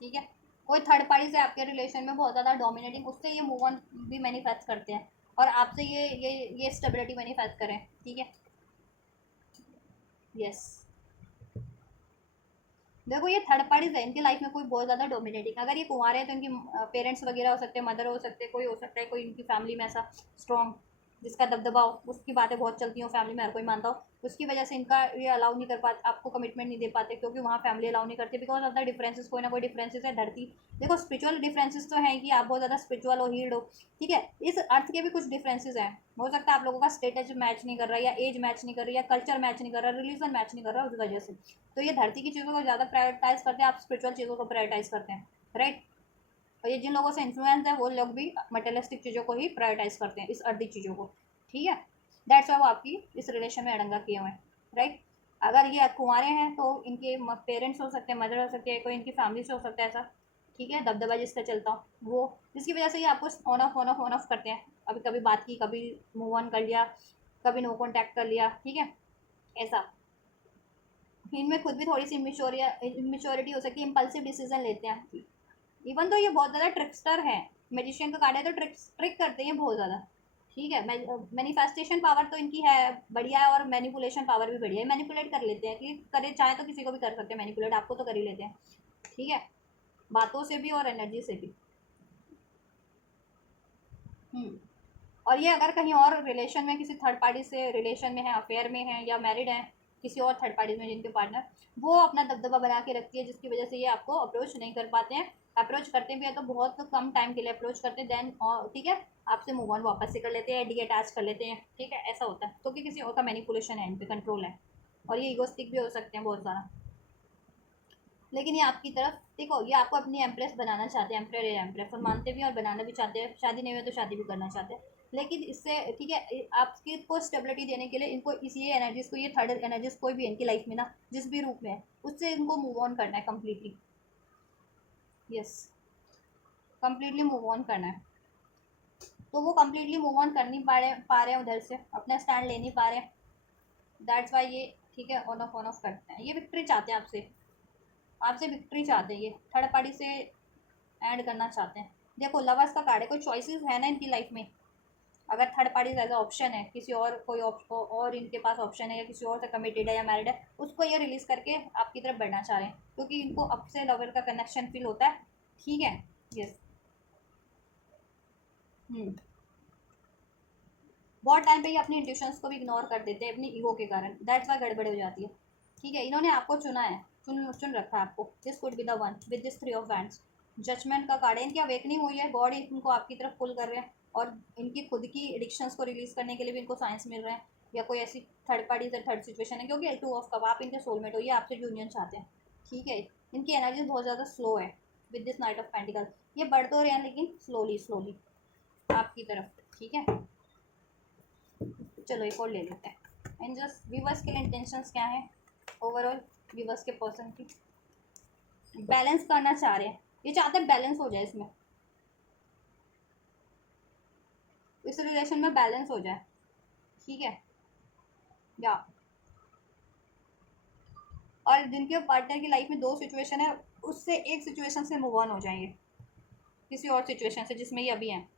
ठीक है। कोई थर्ड पार्टी से आपके रिलेशन में बहुत ज़्यादा डोमिनेटिंग, उससे ये मूव ऑन भी मैनिफेस्ट करते हैं, और आपसे ये स्टेबिलिटी मैनिफेस्ट करें, ठीक है। यस, देखो ये थर्ड पार्टीज है, इनकी लाइफ में कोई बहुत ज़्यादा डोमिनेटिंग, अगर ये कुंवारे हैं तो इनकी पेरेंट्स वगैरह हो सकते हैं, मदर हो सकते हैं, कोई हो सकता है, कोई इनकी फैमिली में ऐसा स्ट्रॉन्ग जिसका दबदबा हो, उसकी बातें बहुत चलती हो फैमिली में, हर कोई मानता हो, उसकी वजह से इनका ये अलाउ नहीं कर पाते, आपको कमिटमेंट नहीं दे पाते, क्योंकि वहाँ फैमिली अलाउ नहीं करती, बिकॉज ऑफ द डिफरेंसेस, कोई ना कोई डिफरेंसेस है। धरती, देखो स्पिरिचुअल डिफरेंसेस तो हैं कि आप बहुत ज़्यादा स्पिरिचुअल हो, हील्ड हो, ठीक है। इस अर्थ के भी कुछ डिफरेंसेस हैं, हो सकता है आप लोगों का स्टेटस मैच नहीं कर रहा, या एज मैच नहीं कर रही, या कल्चर मैच नहीं कर रहा, रिलीजन मैच नहीं कर रहा, उस वजह से तो ये धरती की चीज़ों को ज़्यादा प्रायोरिटाइज करते हैं, आप स्पिरिचुअल चीज़ों को प्रायोरिटाइज करते हैं, राइट। और ये जिन लोगों से इन्फ्लुएंस है वो लोग भी मटेरियलिस्टिक चीज़ों को ही प्रायोरिटाइज करते हैं, इस अर्दी चीज़ों को, ठीक है। दैट्स वाई वो आपकी इस रिलेशन में अड़ंगा किए हुए हैं, राइट। अगर ये कुंवारे हैं तो इनके पेरेंट्स हो सकते हैं, मदर हो सकती है, कोई इनकी फैमिली से हो सकता है ऐसा, ठीक है, दबदबा जिसका चलता हो वो, जिसकी वजह से ये आपको on off on off on off करते हैं, अभी कभी बात की, कभी मूव ऑन कर लिया, कभी नो कॉन्टैक्ट कर लिया, ठीक है, ऐसा। इनमें खुद भी थोड़ी सी इमेच्योरिटी हो सकती है, इम्पल्सिव डिसीजन लेते हैं, इवन तो ये बहुत ज़्यादा ट्रिक्स्टर है, मैजिशियन का कार्ड है तो ट्रिक करते हैं बहुत ज़्यादा, ठीक है। मैनिफेस्टेशन पावर तो इनकी है बढ़िया है, और मैनिपुलेशन पावर भी बढ़िया है, मैनिपुलेट कर लेते हैं कि करे, चाहे तो किसी को भी कर सकते हैं मैनिपुलेट, आपको तो कर ही लेते हैं, ठीक है। बातों से भी और एनर्जी से भी। और ये अगर कहीं और रिलेशन में किसी थर्ड पार्टी से रिलेशन में है, अफेयर में है या मैरिड है किसी और थर्ड पार्टी में जिनके पार्टनर, वो अपना दबदबा बना के रखती है जिसकी वजह से ये आपको अप्रोच नहीं कर पाते हैं। अप्रोच करते भी है तो बहुत कम टाइम के लिए अप्रोच करते हैं, देन ठीक है आपसे मूव ऑन वापस से कर लेते हैं, डी अटैच कर लेते हैं, ठीक है ऐसा होता है क्योंकि किसी और का मैनिपुलेशन है, इन पे कंट्रोल है। और ये ईगोस्टिक भी हो सकते हैं बहुत ज़्यादा। लेकिन ये आपकी तरफ देखो, ये आपको अपनी एम्प्रेस बनाना चाहते हैं, एम्प्रेयर या एम्प्रेस, और मानते भी हैं और बनाना भी चाहते हैं, शादी नहीं हुई तो शादी भी करना चाहते हैं। लेकिन इससे ठीक है आपकी को स्टेबिलिटी देने के लिए इनको इस ये एनर्जीज को, ये थर्ड एनर्जीज कोई भी इनकी लाइफ में ना जिस भी रूप में है उससे इनको मूव ऑन करना है completely. Yes, completely move on करना है। तो वो कम्प्लीटली मूव ऑन कर नहीं पा रहे हैं उधर से, अपना स्टैंड ले नहीं पा रहे हैं। दैट्स वाई ये ठीक है ऑन ऑफ करते हैं। ये विक्ट्री चाहते हैं आपसे, आपसे विक्ट्री चाहते हैं, ये थर्ड पार्टी से ऐड करना चाहते हैं। देखो लवर्स का कार्ड है, कोई चॉइसेस है ना इनकी लाइफ में। अगर third party as a option है, किसी और कोई और इनके पास ऑप्शन है या किसी और से कमिटेड है या मैरिड है, उसको ये रिलीज करके आपकी तरफ बढ़ना चाह रहे हैं क्योंकि इनको अब से लवर का कनेक्शन फील होता है। ठीक है। यस। बहुत टाइम पे ये अपनी इंट्यूशंस को भी इग्नोर कर देते हैं अपनी ईगो के कारण, दैट्स वाई गड़बड़ हो जाती है। ठीक है, इन्होंने आपको चुना है, चुन चुन रखा है आपको। This could be the one with this three of wands. Judgement का कार्ड है, इनकी अवेकनिंग हुई है, गॉड इनको आपकी तरफ पुल कर रहे हैं और इनकी खुद की एडिक्शंस को रिलीज करने के लिए भी इनको साइंस मिल रहे हैं, या कोई ऐसी थर्ड पार्टी से थर्ड सिचुएशन है क्योंकि टू ऑफ कप आप इनके सोलमेट हो, ये आपसे यूनियन चाहते हैं। ठीक है, इनकी एनर्जी बहुत ज़्यादा स्लो है with this night of pentacle. ये बढ़ तो रहे हैं लेकिन स्लोली स्लोली आपकी तरफ। ठीक है, चलो एक और ले लेते हैं। एंड जस्ट व्यूवर्स के लिए इंटेंशंस क्या है ओवरऑल, व्यूवर्स के पर्सन की बैलेंस करना चाह रहे हैं, ये चाहते हैं बैलेंस हो जाए इसमें, इस रिलेशन में बैलेंस हो जाए। ठीक है, या और जिनके पार्टनर की लाइफ में दो सिचुएशन है उससे एक सिचुएशन से मूव ऑन हो जाएंगे किसी और सिचुएशन से जिसमें ये अभी हैं,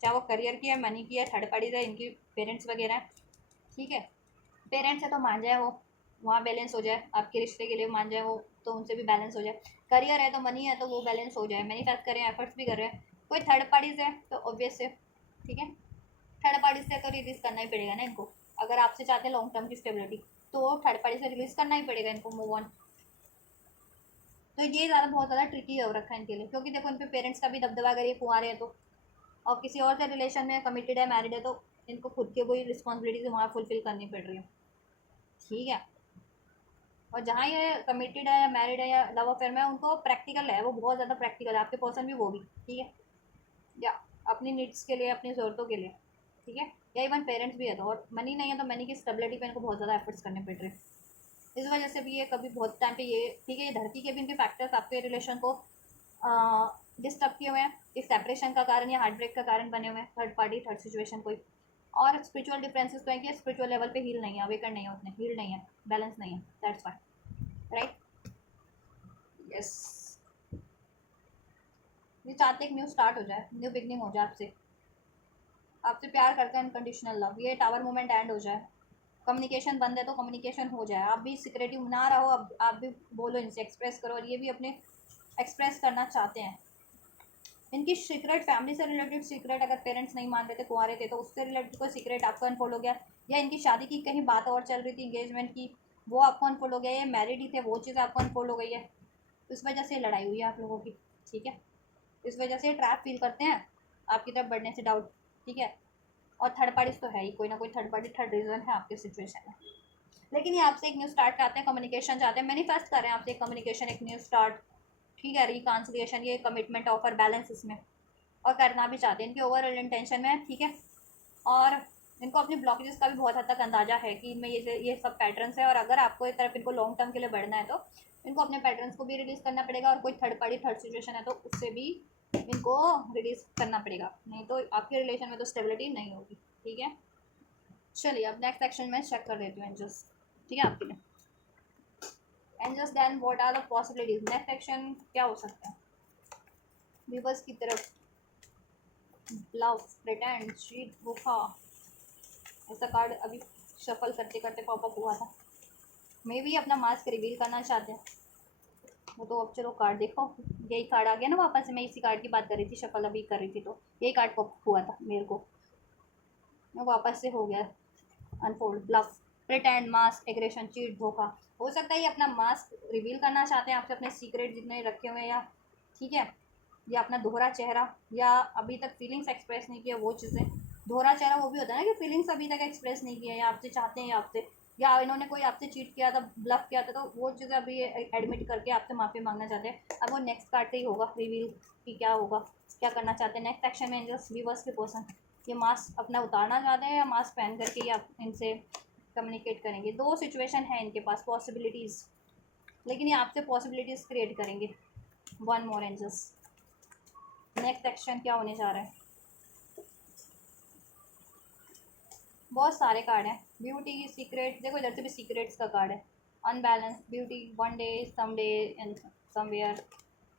चाहे वो करियर की है, मनी की है, थर्ड पार्टी है, इनकी पेरेंट्स वगैरह है। ठीक है, पेरेंट्स है तो मान जाए वो, वहाँ बैलेंस हो जाए, आपके रिश्ते के लिए मान जाए वो तो उनसे भी बैलेंस हो जाए। करियर है तो मनी है तो वो बैलेंस हो जाए, मैनिफेस्ट करें, एफर्ट्स भी कर रहे हैं। कोई थर्ड पार्टी से है तो ऑब्वियस है। ठीक है, थर्ड पार्टी से तो रिलीज करना ही पड़ेगा ना इनको, अगर आपसे चाहते हैं लॉन्ग टर्म की स्टेबिलिटी तो थर्ड पार्टी से रिलीज करना ही पड़ेगा इनको, मूव ऑन। तो ये ज़्यादा बहुत ज़्यादा ट्रिकी हो रखा है इनके लिए क्योंकि देखो इन पे पेरेंट्स का भी दबदबा, अगर ये कुंवारे हैं तो, और किसी और से रिलेशन में कमिटेड है, मैरिड है, तो इनको खुद की कोई रिस्पॉन्सिबिलिटीज वहाँ फुलफिल करनी पड़ रही है। ठीक है, और जहाँ ये कमिटेड है या मैरिड है या लव अफेयर में है, उनको प्रैक्टिकल है, वो बहुत ज़्यादा प्रैक्टिकल है, आपके पर्सन भी वो भी। ठीक है, या अपनी नीड्स के लिए, अपनी ज़रूरतों के लिए। ठीक है, या इवन पेरेंट्स भी है तो, और मनी नहीं है तो मनी की स्टेबिलिटी पे इनको बहुत ज़्यादा एफर्ट्स करने पड़ रहे हैं। इस वजह से भी ये कभी बहुत टाइम पे ये, ठीक है, ये धरती के भी इनके फैक्टर्स आपके रिलेशन को डिस्टर्ब किए हुए हैं, इस सेपरेशन का कारण या हार्ट ब्रेक का कारण बने हुए हैं, थर्ड पार्टी थर्ड सिचुएशन कोई। और स्पिरिचुअल डिफरेंसेस तो है कि स्पिरिचुअल लेवल पे हील नहीं है, अवेकन नहीं है, उतने हील नहीं है, बैलेंस नहीं है, दैट्स वाई। राइट। यस, ये चाहते एक न्यू स्टार्ट हो जाए, न्यू बिगनिंग हो जाए आपसे, आपसे प्यार करते हैं, अनकंडीशनल लव, ये टावर मोमेंट एंड हो जाए। कम्युनिकेशन बंद है तो कम्युनिकेशन हो जाए, आप भी सिक्रेटिव ना रहो, अब आप भी बोलो इनसे, एक्सप्रेस करो, और ये भी अपने एक्सप्रेस करना चाहते हैं। इनकी सीक्रेट फैमिली से रिलेटेड सीक्रेट, अगर पेरेंट्स नहीं मान रहे थे, कुंवारे थे, तो उससे रिलेटेड कोई सीक्रेट आपको अनफोल्ड हो गया, या इनकी शादी की कहीं बात और चल रही थी इंगेजमेंट की, वो आपको अनफोल्ड हो गया, या मैरिड ही थे वो चीज़ आपको अनफोल्ड हो गई है, इस वजह से लड़ाई हुई है आप लोगों की। ठीक है, इस वजह से ट्रैप फील करते हैं आपकी तरफ बढ़ने से, डाउट। ठीक है, और थर्ड पार्टी तो है ही, कोई ना कोई थर्ड पार्टी, थर्ड रीजन है आपके सिचुएशन में। लेकिन ये आपसे एक न्यू स्टार्ट चाहते हैं, कम्युनिकेशन चाहते हैं, मैनिफेस्ट कर रहे हैं आपसे एक कम्युनिकेशन, एक न्यू स्टार्ट। ठीक है, रिकॉन्सिलिएशन, ये कमिटमेंट ऑफर बैलेंस इसमें, और करना भी चाहते हैं, इनके ओवरऑल इंटेंशन में है। ठीक है, और इनको अपनी ब्लॉकेजेस का भी बहुत हद तक अंदाजा है कि इनमें ये सब पैटर्न्स है, और अगर आपको एक तरफ इनको लॉन्ग टर्म के लिए बढ़ना है तो इनको अपने पैटर्न्स को भी रिलीज करना पड़ेगा, और कोई थर्ड पार्टी थर्ड सिचुएशन है तो उससे भी इनको रिलीज करना पड़ेगा, नहीं तो आपके रिलेशन में तो स्टेबिलिटी नहीं होगी। ठीक है, चलिए अब नेक्स्ट सेक्शन में चेक कर देती हूँ एंजल्स। ठीक है, आपके लिए angels, then what are the possibilities, next section क्या हो सकता है व्यूवर्स की तरफ। लव, प्रिटेंड, चीट, धोखा, ऐसा कार्ड अभी शफल करते करते पॉपअप हुआ था। मे भी अपना मास्क रिवील करना चाहते हैं, वो तो अब चलो कार्ड देखो, यही कार्ड आ गया ना वापस से। मैं इसी कार्ड की बात कर रही थी, शफल अभी कर रही थी, तो यही कार्ड को हुआ था मेरे को, मैं वापस से हो गया unfold. Bluff, pretend, mask, aggression, cheat, धोखा। हो सकता है ये अपना मास्क रिवील करना चाहते हैं आपसे, अपने सीक्रेट जितने रखे हुए हैं, या ठीक है, या अपना दोहरा चेहरा, या अभी तक फीलिंग्स एक्सप्रेस नहीं किया वो चीज़ें। दोहरा चेहरा वो भी होता है ना कि फीलिंग्स अभी तक एक्सप्रेस नहीं किया, या आपसे चाहते हैं, या आपसे, या इन्होंने कोई आपसे चीट किया था, ब्लफ किया था, तो वो चीज़ें अभी एडमिट करके आपसे माफ़ी मांगना चाहते हैं। अब वो नेक्स्ट कार्ड से ही होगा रिवील कि क्या होगा, क्या करना चाहते हैं नेक्स्ट एक्शन में एंजल्स व्यूवर्स के पर्सन। ये मास्क अपना उतारना चाहते हैं, या मास्क पहन करके ही आप इनसे कम्युनिकेट करेंगे। दो सिचुएशन है इनके पास, पॉसिबिलिटीज़, लेकिन ये आपसे पॉसिबिलिटीज़ क्रिएट करेंगे। One more angels, next action क्या होने जा रहा है। बहुत सारे कार्ड हैं, ब्यूटी, सीक्रेट, देखो इधर से भी सीक्रेट्स का कार्ड है। Unbalance, beauty, one day, some day and somewhere,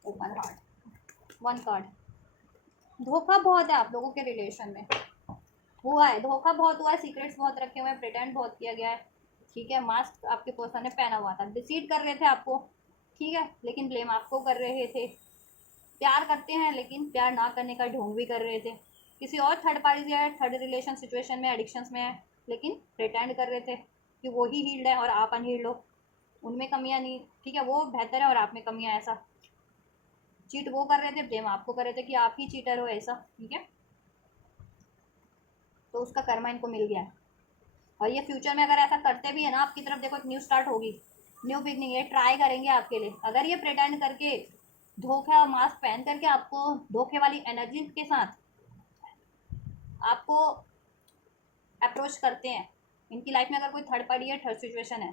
open heart. One card, धोखा बहुत है आप लोगों के रिलेशन में, हुआ है धोखा, बहुत हुआ है, सीक्रेट्स बहुत रखे हुए हैं, प्रिटेंड बहुत किया गया है, ठीक है। मास्क आपके पर्सन ने पहना हुआ था, डिसीड कर रहे थे आपको, ठीक है, लेकिन ब्लेम आपको कर रहे थे। प्यार करते हैं लेकिन प्यार ना करने का ढोंग भी कर रहे थे, किसी और थर्ड पार्टी या थर्ड रिलेशन सिचुएशन में, एडिक्शंस में है, लेकिन प्रिटेंड कर रहे थे कि वो ही हील्ड है और आप अनहील्ड हो, उनमें कमियां नहीं, ठीक है, वो बेहतर है और आप में कमियां, ऐसा। चीट वो कर रहे थे, ब्लेम आपको कर रहे थे कि आप ही चीटर हो, ऐसा, ठीक है। तो उसका कर्मा इनको मिल गया है। और ये फ्यूचर में अगर ऐसा करते भी है ना आपकी तरफ, देखो एक न्यू स्टार्ट होगी, न्यू बिगनिंग, ये ट्राई करेंगे आपके लिए। अगर ये प्रिटेंड करके, धोखा और मास्क पहन करके आपको धोखे वाली एनर्जी के साथ आपको अप्रोच करते हैं, इनकी लाइफ में अगर कोई थर्ड पार्टी या थर्ड सिचुएशन है,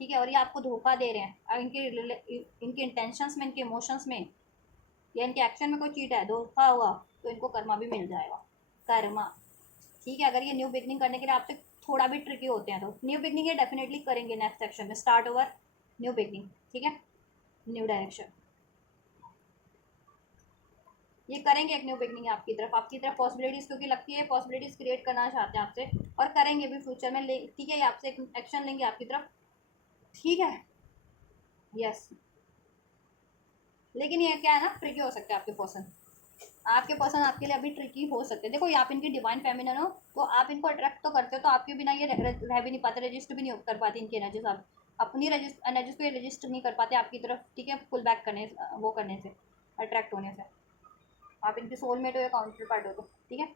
ठीक है, और ये आपको धोखा दे रहे हैं, और इनके इंटेंशंस में, इनके इमोशंस में, या इनके एक्शन में कोई चीट है, धोखा हुआ, तो इनको कर्मा भी मिल जाएगा, कर्मा, ठीक है। अगर ये न्यू बिगनिंग करने के लिए आपसे थोड़ा भी ट्रिकी होते हैं, तो न्यू बिगनिंग ये डेफिनेटली करेंगे नेक्स्ट सेक्शन में, स्टार्ट ओवर, न्यू बिगनिंग, ठीक है, न्यू डायरेक्शन, ये करेंगे एक न्यू बिगनिंग आपकी तरफ पॉसिबिलिटीज़, क्योंकि लगती है पॉसिबिलिटीज़ क्रिएट करना चाहते हैं आपसे, और करेंगे भी फ्यूचर में, ले ठीक है, ये आपसे एक एक्शन लेंगे आपकी तरफ, ठीक है, यस। लेकिन ये क्या है ना, ट्रिकी हो सकता है आपके पर्सन आपके लिए अभी ट्रिकी हो सकते हैं। देखो ये आप इनकी डिवाइन फेमिनिन हो, तो आप इनको अट्रैक्ट तो करते हो, तो आपके बिना ये रह भी नहीं पाते, रजिस्टर भी नहीं कर पाते इनकी एनर्जीज, आप अपनी एनर्जीज को ये रजिस्टर नहीं कर पाते आपकी तरफ, ठीक है, पुल बैक करने, वो करने से, अट्रैक्ट होने से। आप इनके सोलमेट हो या काउंटर पार्ट हो, तो ठीक है,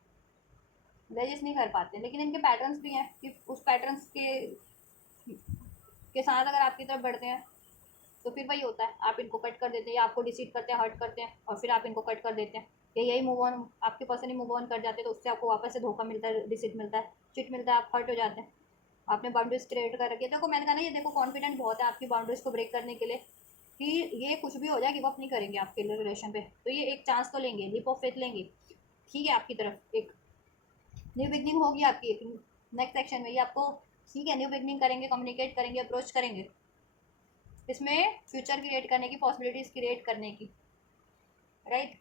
रजिस्ट नहीं कर पाते। लेकिन इनके पैटर्न्स भी हैं कि उस पैटर्न्स के साथ अगर आपकी तरफ बढ़ते हैं, तो फिर वही होता है, आप इनको कट कर देते हैं, या आपको डिसीट करते हैं, हर्ट करते हैं, और फिर आप इनको कट कर देते हैं, या यही मूव ऑन, आपके पर्सन ही मूव ऑन कर जाते हैं, तो उससे आपको वापस से धोखा मिलता है, डिसीट मिलता है, चिट मिलता है, आप हर्ट हो जाते हैं। आपने बाउंड्रीज क्रिएट कर रखी है, देखो मैंने कहा ना, ये देखो कॉन्फिडेंट बहुत है आपकी बाउंड्रीज को ब्रेक करने के लिए, कि ये कुछ भी हो जाए गिव अप नहीं करेंगे आपके रिलेशन पे, तो ये एक चांस तो लेंगे, लीप ऑफ फेथ लेंगे, ठीक है, आपकी तरफ एक न्यू बिगनिंग होगी आपकी एक नेक्स्ट सेक्शन में, ये आपको, ठीक है, न्यू बिगनिंग करेंगे, कम्युनिकेट करेंगे, अप्रोच करेंगे, इसमें फ्यूचर क्रिएट करने की, पॉसिबिलिटीज़ क्रिएट करने की, राइट।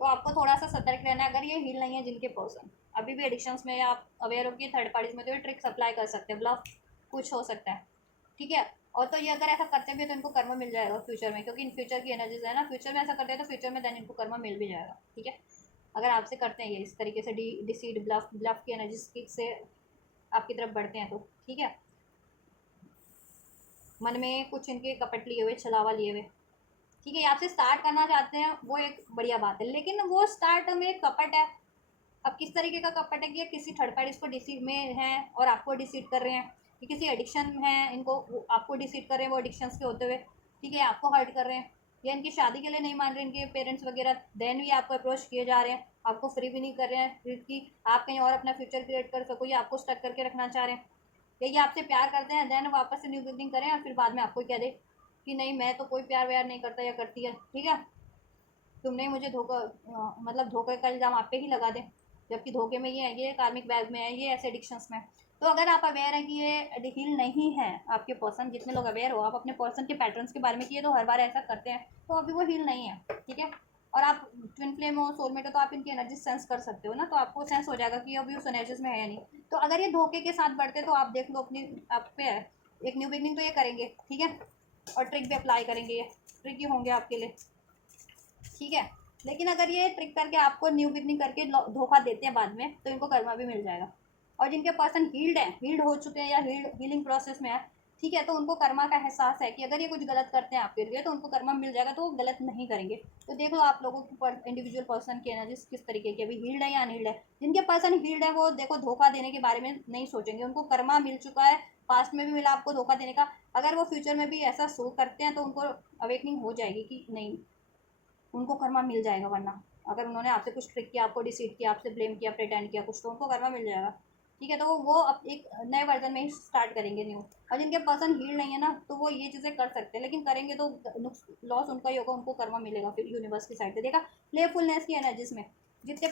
तो आपको थोड़ा सा सतर्क रहना है, अगर ये हील नहीं है जिनके पर्सन अभी भी एडिक्शंस में, या आप अवेयर हो कि थर्ड पार्टीज में, तो ये ट्रिक्स अप्लाई कर सकते हैं, ब्लफ कुछ हो सकता है, ठीक है। और तो ये अगर ऐसा करते भी है तो इनको कर्म मिल जाएगा फ्यूचर में, क्योंकि इन फ्यूचर की एनर्जीज है ना, फ्यूचर में ऐसा करते हैं तो फ्यूचर में देन इनको कर्म मिल भी जाएगा, ठीक है। अगर आपसे करते हैं ये इस तरीके से, डिसीड, ब्लफ, ब्लफ की एनर्जी से आपकी तरफ बढ़ते हैं, तो ठीक है, मन में कुछ इनके कपट लिए हुए, छलावा लिए हुए, ठीक है, ये आपसे स्टार्ट करना चाहते हैं, वो एक बढ़िया बात है, लेकिन वो स्टार्ट में कपट है। अब किस तरीके का कपट है कि ये किसी थर्ड पार्टी को डिसीड में है और आपको डिसीड कर रहे हैं, कि किसी एडिक्शन में है, इनको आपको डिसीड कर रहे हैं वो एडिक्शंस के होते हुए, ठीक है, आपको हर्ट कर रहे हैं, या इनकी शादी के लिए नहीं मान रहे इनके पेरेंट्स वगैरह, देन भी आपको अप्रोच किए जा रहे हैं, आपको फ्री भी नहीं कर रहे हैं कि आप कहीं और अपना फ्यूचर क्रिएट कर सको, या आपको स्टक करके रखना चाह रहे हैं, या ये आपसे प्यार करते हैं, देन वापस से न्यू बिल्डिंग करें, और फिर बाद में आपको कह दे कि नहीं मैं तो कोई प्यार व्यार नहीं करता या करती है, ठीक है, तुमने ही मुझे धोखा, मतलब धोखे का इल्ज़ाम आप पे ही लगा दें, जबकि धोखे में ये है, ये कार्मिक बैग में है, ये ऐसे एडिक्शंस में है। तो अगर आप अवेयर हैं कि ये हील नहीं है आपके पर्सन, जितने लोग अवेयर हो आप अपने पर्सन के पैटर्न्स के बारे में, कि ये तो हर बार ऐसा करते हैं, तो अभी वो हील नहीं है, ठीक है। और आप ट्विन फ्लेम हो, सोलमेट हो, तो आप इनकी एनर्जी सेंस कर सकते हो ना, तो आपको सेंस हो जाएगा कि अभी उस एनर्जीज में है या नहीं। तो अगर ये धोखे के साथ बढ़ते तो आप देख लो अपनी, आप पे है, एक न्यू बिगनिंग तो ये करेंगे, ठीक है, और ट्रिक भी अप्लाई करेंगे, ये ट्रिक ही होंगे आपके लिए, ठीक है। लेकिन अगर ये ट्रिक करके आपको न्यू बिगनिंग करके धोखा देते हैं बाद में, तो इनको कर्मा भी मिल जाएगा। और जिनके पर्सन हील्ड है, हील्ड हो चुके हैं या हीलिंग प्रोसेस में है, ठीक है, तो उनको कर्मा का एहसास है कि अगर ये कुछ गलत करते हैं आपके लिए तो उनको कर्मा मिल जाएगा, तो वो गलत नहीं करेंगे। तो देख लो आप लोगों की इंडिविजुअल पर्सन की एनर्जी किस तरीके की, अभी हील्ड है या अनहील्ड है। जिनके पर्सन हील्ड है वो देखो धोखा देने के बारे में नहीं सोचेंगे, उनको कर्मा मिल चुका है, पास्ट में भी मिला आपको धोखा देने का। अगर वो फ्यूचर में भी ऐसा शो करते हैं तो उनको अवेकनिंग हो जाएगी कि नहीं, उनको कर्मा मिल जाएगा। वरना अगर उन्होंने आपसे कुछ ट्रिक किया, आपको डिसीट किया, आपसे ब्लेम किया, प्रिटेंड किया कुछ, तो उनको कर्मा मिल जाएगा, ठीक है। तो वो अब एक नए वर्जन में ही स्टार्ट करेंगे न्यू। और जिनके पर्सन हील नहीं है ना, तो वो ये चीज़ें कर सकते हैं, लेकिन करेंगे तो लॉस उनका ही होगा, उनको कर्मा मिलेगा फिर यूनिवर्स की साइड से। देखा प्लेफुलनेस की एनर्जीज में जिनके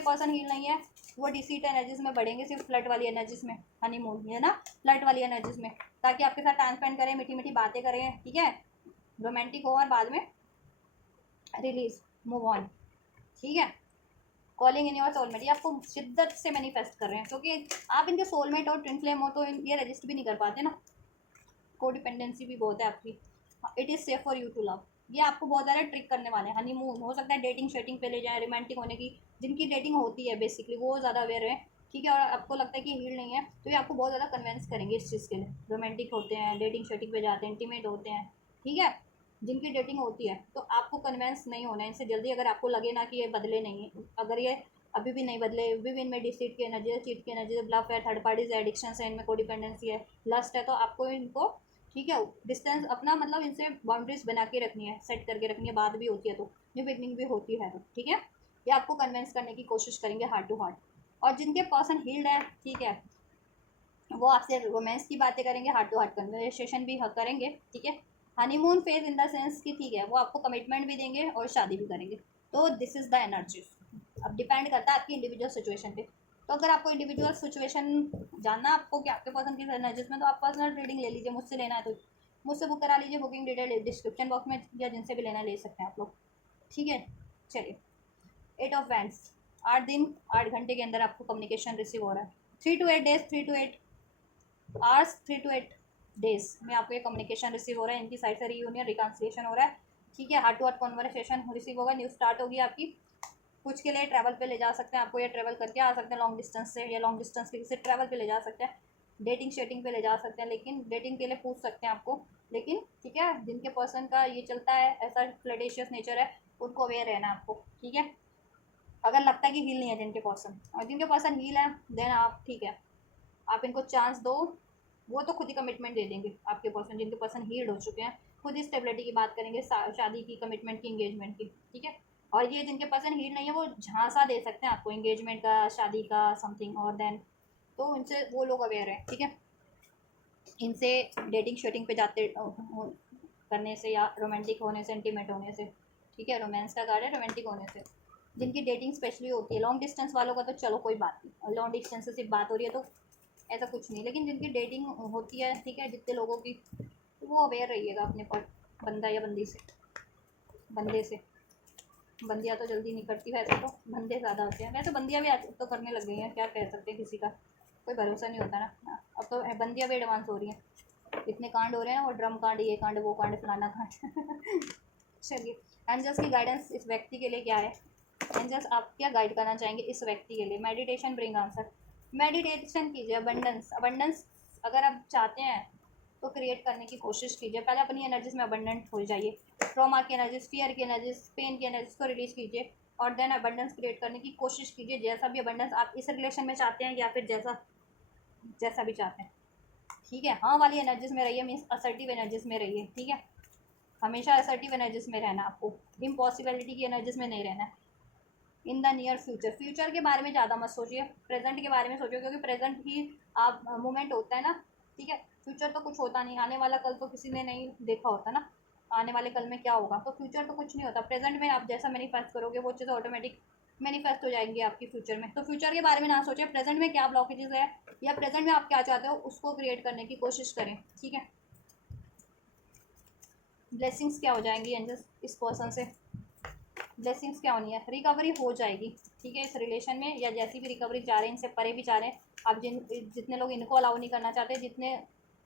पर्सन हील नहीं है वो डिसीट एनर्जीज में बढ़ेंगे, सिर्फ फ्लर्ट वाली एनर्जीज में, हनीमून है ना, फ्लर्ट वाली एनर्जीज में, ताकि आपके साथ टाइम स्पेंड करें, मीठी मीठी बातें करें, ठीक है, रोमांटिक हो, और बाद में रिलीज, मूव ऑन, ठीक है। कॉलिंग इन योर सोलमेट, ये आपको शिद्दत से मैनिफेस्ट कर रहे हैं, क्योंकि आप इनके सोलमेट और ट्विन फ्लेम हो तो ये रजिस्ट भी नहीं कर पाते ना, कोडिपेंडेंसी भी बहुत है आपकी। It is safe for you to love, ये आपको बहुत ज़्यादा ट्रिक करने वाले हैं। हनीमून हो सकता है, डेटिंग शेटिंग पे ले जाए, रोमांटिक होने की, जिनकी डेटिंग होती है बेसिकली वो ज़्यादा अवेयर है, ठीक है। और आपको लगता है कि हील नहीं है, तो ये आपको बहुत ज़्यादा कन्विंस करेंगे इस चीज़ के लिए। रोमांटिक होते हैं, डेटिंग शेटिंग पे जाते हैं, इंटीमेट होते हैं, ठीक है। जिनकी डेटिंग होती है तो आपको कन्विंस नहीं होना है इनसे जल्दी। अगर आपको लगे ना कि ये बदले नहीं है, अगर ये अभी भी नहीं बदले, अभी भी इनमें डिसीट की एनर्जी है, चीट की एनर्जी है, ब्लफ है, थर्ड पार्टीज है, एडिक्शन है, इनमें कोडिपेंडेंसी है, लस्ट है, तो आपको इनको, ठीक है, डिस्टेंस अपना मतलब इनसे बाउंड्रीज बना के रखनी है, सेट करके रखनी है, बात भी होती है तो न्यू बिगनिंग भी होती है तो, ठीक है। ये आपको कन्विंस करने की कोशिश करेंगे हार्ट टू हार्ट। और जिनके पर्सन हील्ड है, ठीक है, वो आपसे रोमांस की बातें करेंगे, हार्ट टू हार्ट कन्वर्सेशन भी करेंगे, ठीक है। Honeymoon phase in the sense कि ठीक है, वो आपको कमिटमेंट भी देंगे और शादी भी करेंगे। तो दिस इज़ द एनर्जी। अब डिपेंड करता है आपकी इंडिविजुअल सिचुएशन पे। तो अगर आपको इंडिविजुअल सिचुएशन जानना आपको कि आपके पर्सन की एनर्जीज में, तो आप पर्सनल रीडिंग ले लीजिए, मुझसे लेना है तो मुझसे बुक करा लीजिए, बुकिंग डिटेल डिस्क्रिप्शन बॉक्स में, या जिनसे भी लेना ले सकते हैं आप लोग, ठीक है। चलिए, 8 ऑफ वैंड्स, 8 दिन 8 घंटे के अंदर आपको कम्युनिकेशन रिसीव हो रहा है। 3 to 8 days, 3 to 8 hours, 3 to 8 days में आपको ये कम्युनिकेशन रिसीव हो रहा है, इनकी साइड से रीयूनियन रिकन्सिलिएशन हो रहा है, ठीक है। Heart to heart conversation receive होगा, न्यूज स्टार्ट होगी आपकी। कुछ के लिए ट्रैवल पे ले जा सकते हैं आपको, या ट्रैवल करके आ सकते हैं लॉन्ग डिस्टेंस से, या लॉन्ग डिस्टेंस के किसी ट्रैवल पे ले जा सकते हैं, डेटिंग शेटिंग पे ले जा सकते हैं, लेकिन डेटिंग के लिए पूछ सकते हैं आपको, लेकिन ठीक है, जिनके पर्सन का ये चलता है ऐसा फ्लर्टेशियस नेचर है, उनको अवेयर रहना है आपको, ठीक है। अगर लगता है कि हील नहीं है जिनके पर्सन, और जिनके पर्सन हील है देन आप, ठीक है, आप इनको चांस दो, वो तो खुद ही कमिटमेंट दे देंगे आपके पर्सन। जिनके पर्सन हील्ड हो चुके हैं खुद ही स्टेबिलिटी की बात करेंगे, शादी की, कमिटमेंट की, इंगेजमेंट की, ठीक है। और ये जिनके पर्सन हील्ड नहीं है वो झांसा दे सकते हैं आपको इंगेजमेंट का, शादी का, समथिंग और देन, तो इनसे वो लोग अवेयर हैं, ठीक है। इनसे डेटिंग शेटिंग पे जाते करने से, या रोमांटिक होने से, इंटीमेट होने से, ठीक है, रोमांस का कार्ड है, रोमांटिक होने से। जिनकी डेटिंग स्पेशली होती है, लॉन्ग डिस्टेंस वालों का तो चलो कोई बात नहीं, लॉन्ग डिस्टेंस से सिर्फ बात हो रही है तो ऐसा कुछ नहीं, लेकिन जिनकी डेटिंग होती है, ठीक है, जितने लोगों की, तो वो अवेयर रहिएगा अपने पर बंदा या बंदी से, बंदे से। बंदियाँ तो जल्दी नहीं करती वैसे, तो बंदे ज़्यादा होते हैं, वैसे बंदियाँ भी आज तो करने लग गई हैं, क्या कह सकते हैं, किसी का कोई भरोसा नहीं होता ना। अब तो बंदियाँ भी एडवांस हो रही हैं, इतने कांड हो रहे हैं ना, वो ड्रम कांड, ये कांड, वो कांड, फलाना कांड। चलिए, एंजल्स की गाइडेंस इस व्यक्ति के लिए क्या है? एंजल्स आप क्या गाइड करना चाहेंगे इस व्यक्ति के लिए? मेडिटेशन ब्रिंग आंसर, मेडिटेशन कीजिए, अबंडेंस, अबंडेंस अगर आप चाहते हैं तो क्रिएट करने की कोशिश कीजिए। पहले अपनी एनर्जीज में अबंडेंट हो जाइए, ट्रॉमा की एनर्जीज, फियर की एनर्जीज, पेन की एनर्जीज को रिलीज कीजिए, और देन अबंडेंस क्रिएट करने की कोशिश कीजिए। जैसा भी अबंडेंस आप इस रिलेशन में चाहते हैं, या फिर जैसा जैसा भी चाहते हैं, ठीक है। हाँ वाली एनर्जीज में रहिए, मीन्स असर्टिव एनर्जीज में रहिए, ठीक है। हमेशा असर्टिव एनर्जीज में रहना, आपको इम्पॉसिबिलिटी की एनर्जीज में नहीं रहना है। In the near future, future के बारे में ज़्यादा मत सोचिए, प्रेजेंट के बारे में सोचिए, क्योंकि प्रेजेंट ही आप मोमेंट होता है ना, ठीक है। फ्यूचर तो कुछ होता नहीं, आने वाला कल तो किसी ने नहीं देखा होता ना, आने वाले कल में क्या होगा, तो फ्यूचर तो कुछ नहीं होता। प्रेजेंट में आप जैसा मैनिफेस्ट करोगे वो चीज़ें ऑटोमेटिक मैनिफेस्ट हो जाएंगी आपकी फ्यूचर में। तो फ्यूचर के बारे में ना सोचें, प्रेजेंट में क्या ब्लॉकेजेस है, या प्रेजेंट में आप क्या चाहते हो उसको क्रिएट करने की कोशिश करें, ठीक है। ब्लेसिंग्स क्या हो जाएंगी एंजल्स इस पर्सन से? ब्लेसिंग्स क्या होनी है? रिकवरी हो जाएगी, ठीक है, इस रिलेशन में, या जैसी भी रिकवरी चाह रहे हैं, इनसे परे भी चाह रहे हैं आप, जितने लोग इनको अलाउ नहीं करना चाहते, जितने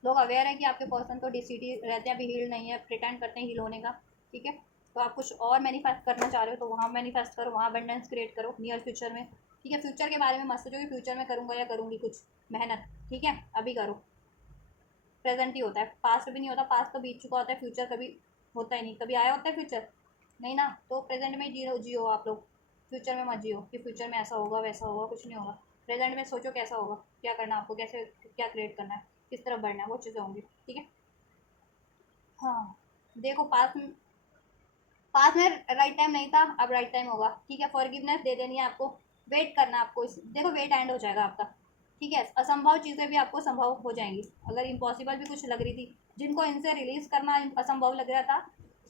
लोग अवेयर है कि आपके पर्सन तो डीसीटी रहते हैं, अभी हील नहीं है, प्रिटेंड करते हैं हील होने का, ठीक है। तो आप कुछ और मैनिफेस्ट करना चाह रहे हो तो वहाँ मैनिफेस्ट करो, वहाँ अबंडेंस क्रिएट करो नियर फ्यूचर में, ठीक है। फ्यूचर के बारे में मत सोचो कि फ्यूचर में करूँगा या करूँगी कुछ मेहनत, ठीक है। अभी करो, प्रेजेंट ही होता है, पास्ट भी नहीं होता, पास्ट तो बीत चुका होता है, फ्यूचर कभी होता ही नहीं, कभी आया होता है फ्यूचर, नहीं ना। तो प्रेजेंट में जियो जियो आप लोग, फ्यूचर में मत जियो कि फ्यूचर में ऐसा होगा वैसा होगा, कुछ नहीं होगा। प्रेजेंट में सोचो कैसा होगा, क्या करना है आपको, कैसे क्या क्रिएट करना है, किस तरफ बढ़ना है, वो चीज़ें होंगी, ठीक है। हाँ, देखो पास में राइट टाइम नहीं था, अब राइट टाइम होगा, ठीक है। फॉरगिवनेस दे देनी है आपको, वेट करना आपको, देखो वेट एंड हो जाएगा आपका, ठीक है। असंभव चीज़ें भी आपको संभव हो जाएंगी, अगर इम्पॉसिबल भी कुछ लग रही थी, जिनको इनसे रिलीज करना असंभव लग रहा था,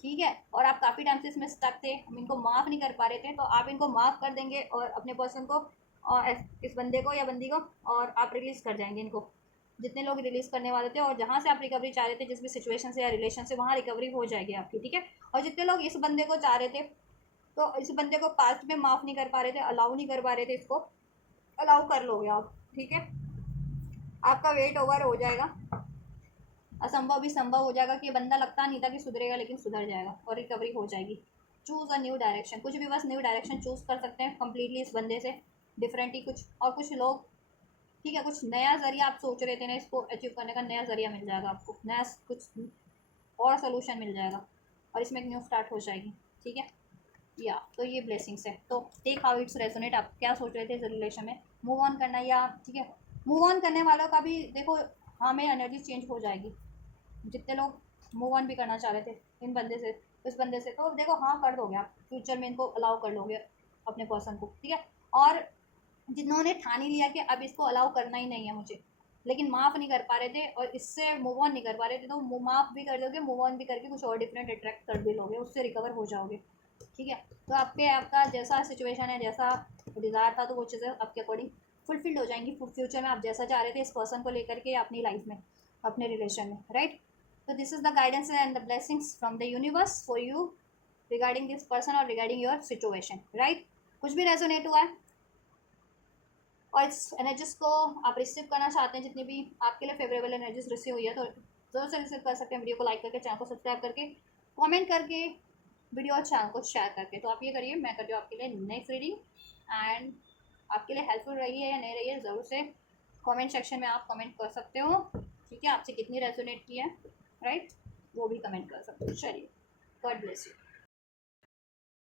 ठीक है, और आप काफ़ी टाइम से इसमें स्टक थे, हम इनको माफ़ नहीं कर पा रहे थे, तो आप इनको माफ़ कर देंगे और अपने पर्सन को और इस बंदे को या बंदी को, और आप रिलीज़ कर जाएंगे इनको, जितने लोग रिलीज़ करने वाले थे, और जहाँ से आप रिकवरी चाह रहे थे जिस भी सिचुएशन से या रिलेशन से, वहाँ रिकवरी हो जाएगी आपकी, ठीक है। और जितने लोग इस बंदे को चाह रहे थे, तो इस बंदे को पास्ट में माफ़ नहीं कर पा रहे थे, अलाउ नहीं कर पा रहे थे, इसको अलाउ कर लोगे आप, ठीक है। आपका वेट ओवर हो जाएगा, असंभव भी संभव हो जाएगा कि ये बंदा लगता नहीं था कि सुधरेगा, लेकिन सुधर जाएगा और रिकवरी हो जाएगी। चूज़ अ न्यू डायरेक्शन, कुछ भी बस न्यू डायरेक्शन चूज़ कर सकते हैं कम्प्लीटली इस बंदे से, डिफरेंट ही कुछ, और कुछ लोग, ठीक है, कुछ नया जरिया आप सोच रहे थे ना, इसको अचीव करने का नया जरिया मिल जाएगा आपको, नया कुछ और सोल्यूशन मिल जाएगा, और इसमें एक न्यू स्टार्ट हो जाएगी, ठीक है। या तो ये ब्लेसिंग्स है, तो टेक हाउ इट्स रेजोनेट, आप क्या सोच रहे थे इस रिलेशन में, मूव ऑन करना या, ठीक है। मूव ऑन करने वालों का भी देखो, हमें एनर्जी चेंज हो जाएगी, जितने लोग मूव ऑन भी करना चाह रहे थे इन बंदे से, इस बंदे से, तो देखो हाँ कर दोगे आप, फ्यूचर में इनको अलाउ कर लोगे अपने पर्सन को, ठीक है। और जिन्होंने ठान ही लिया कि अब इसको अलाउ करना ही नहीं है मुझे, लेकिन माफ़ नहीं कर पा रहे थे और इससे मूव ऑन नहीं कर पा रहे थे, तो माफ़ भी कर दोगे, मूव ऑन भी करके कुछ और डिफरेंट अट्रैक्ट कर भी लोगे, उससे रिकवर हो जाओगे, ठीक है। तो आपका जैसा सिचुएशन है, जैसा डिज़ायर था, तो वो चीज़ें आपके अकॉर्डिंग फुलफिल्ड हो जाएंगी फ्यूचर में, आप जैसा चाह रहे थे इस पर्सन को लेकर के अपनी लाइफ में, अपने रिलेशन में, राइट। तो this is the guidance and the blessings from the universe for you regarding this person और रिगार्डिंग योर सिचुएशन, राइट। कुछ भी रेजोनेट हुआ है और इस एनर्जीज को आप रिसीव करना चाहते हैं, जितनी भी आपके लिए फेवरेबल एनर्जीज रिसीव हुई है, तो ज़रूर से रिसीव कर सकते हैं, वीडियो को लाइक करके, चैनल को सब्सक्राइब करके, कमेंट करके, वीडियो और चैनल को शेयर करके। तो आप ये करिए, मैं करती हूँ आपके लिए नेक्स्ट रीडिंग, एंड आपके लिए हेल्पफुल रही है या नहीं रही है, ज़रूर से कमेंट सेक्शन में आप कमेंट कर सकते हो, ठीक है। आपसे कितनी रेजोनेट की है, राइट, वो भी कमेंट कर सकते हो। चलिए, गॉड ब्लेस यू।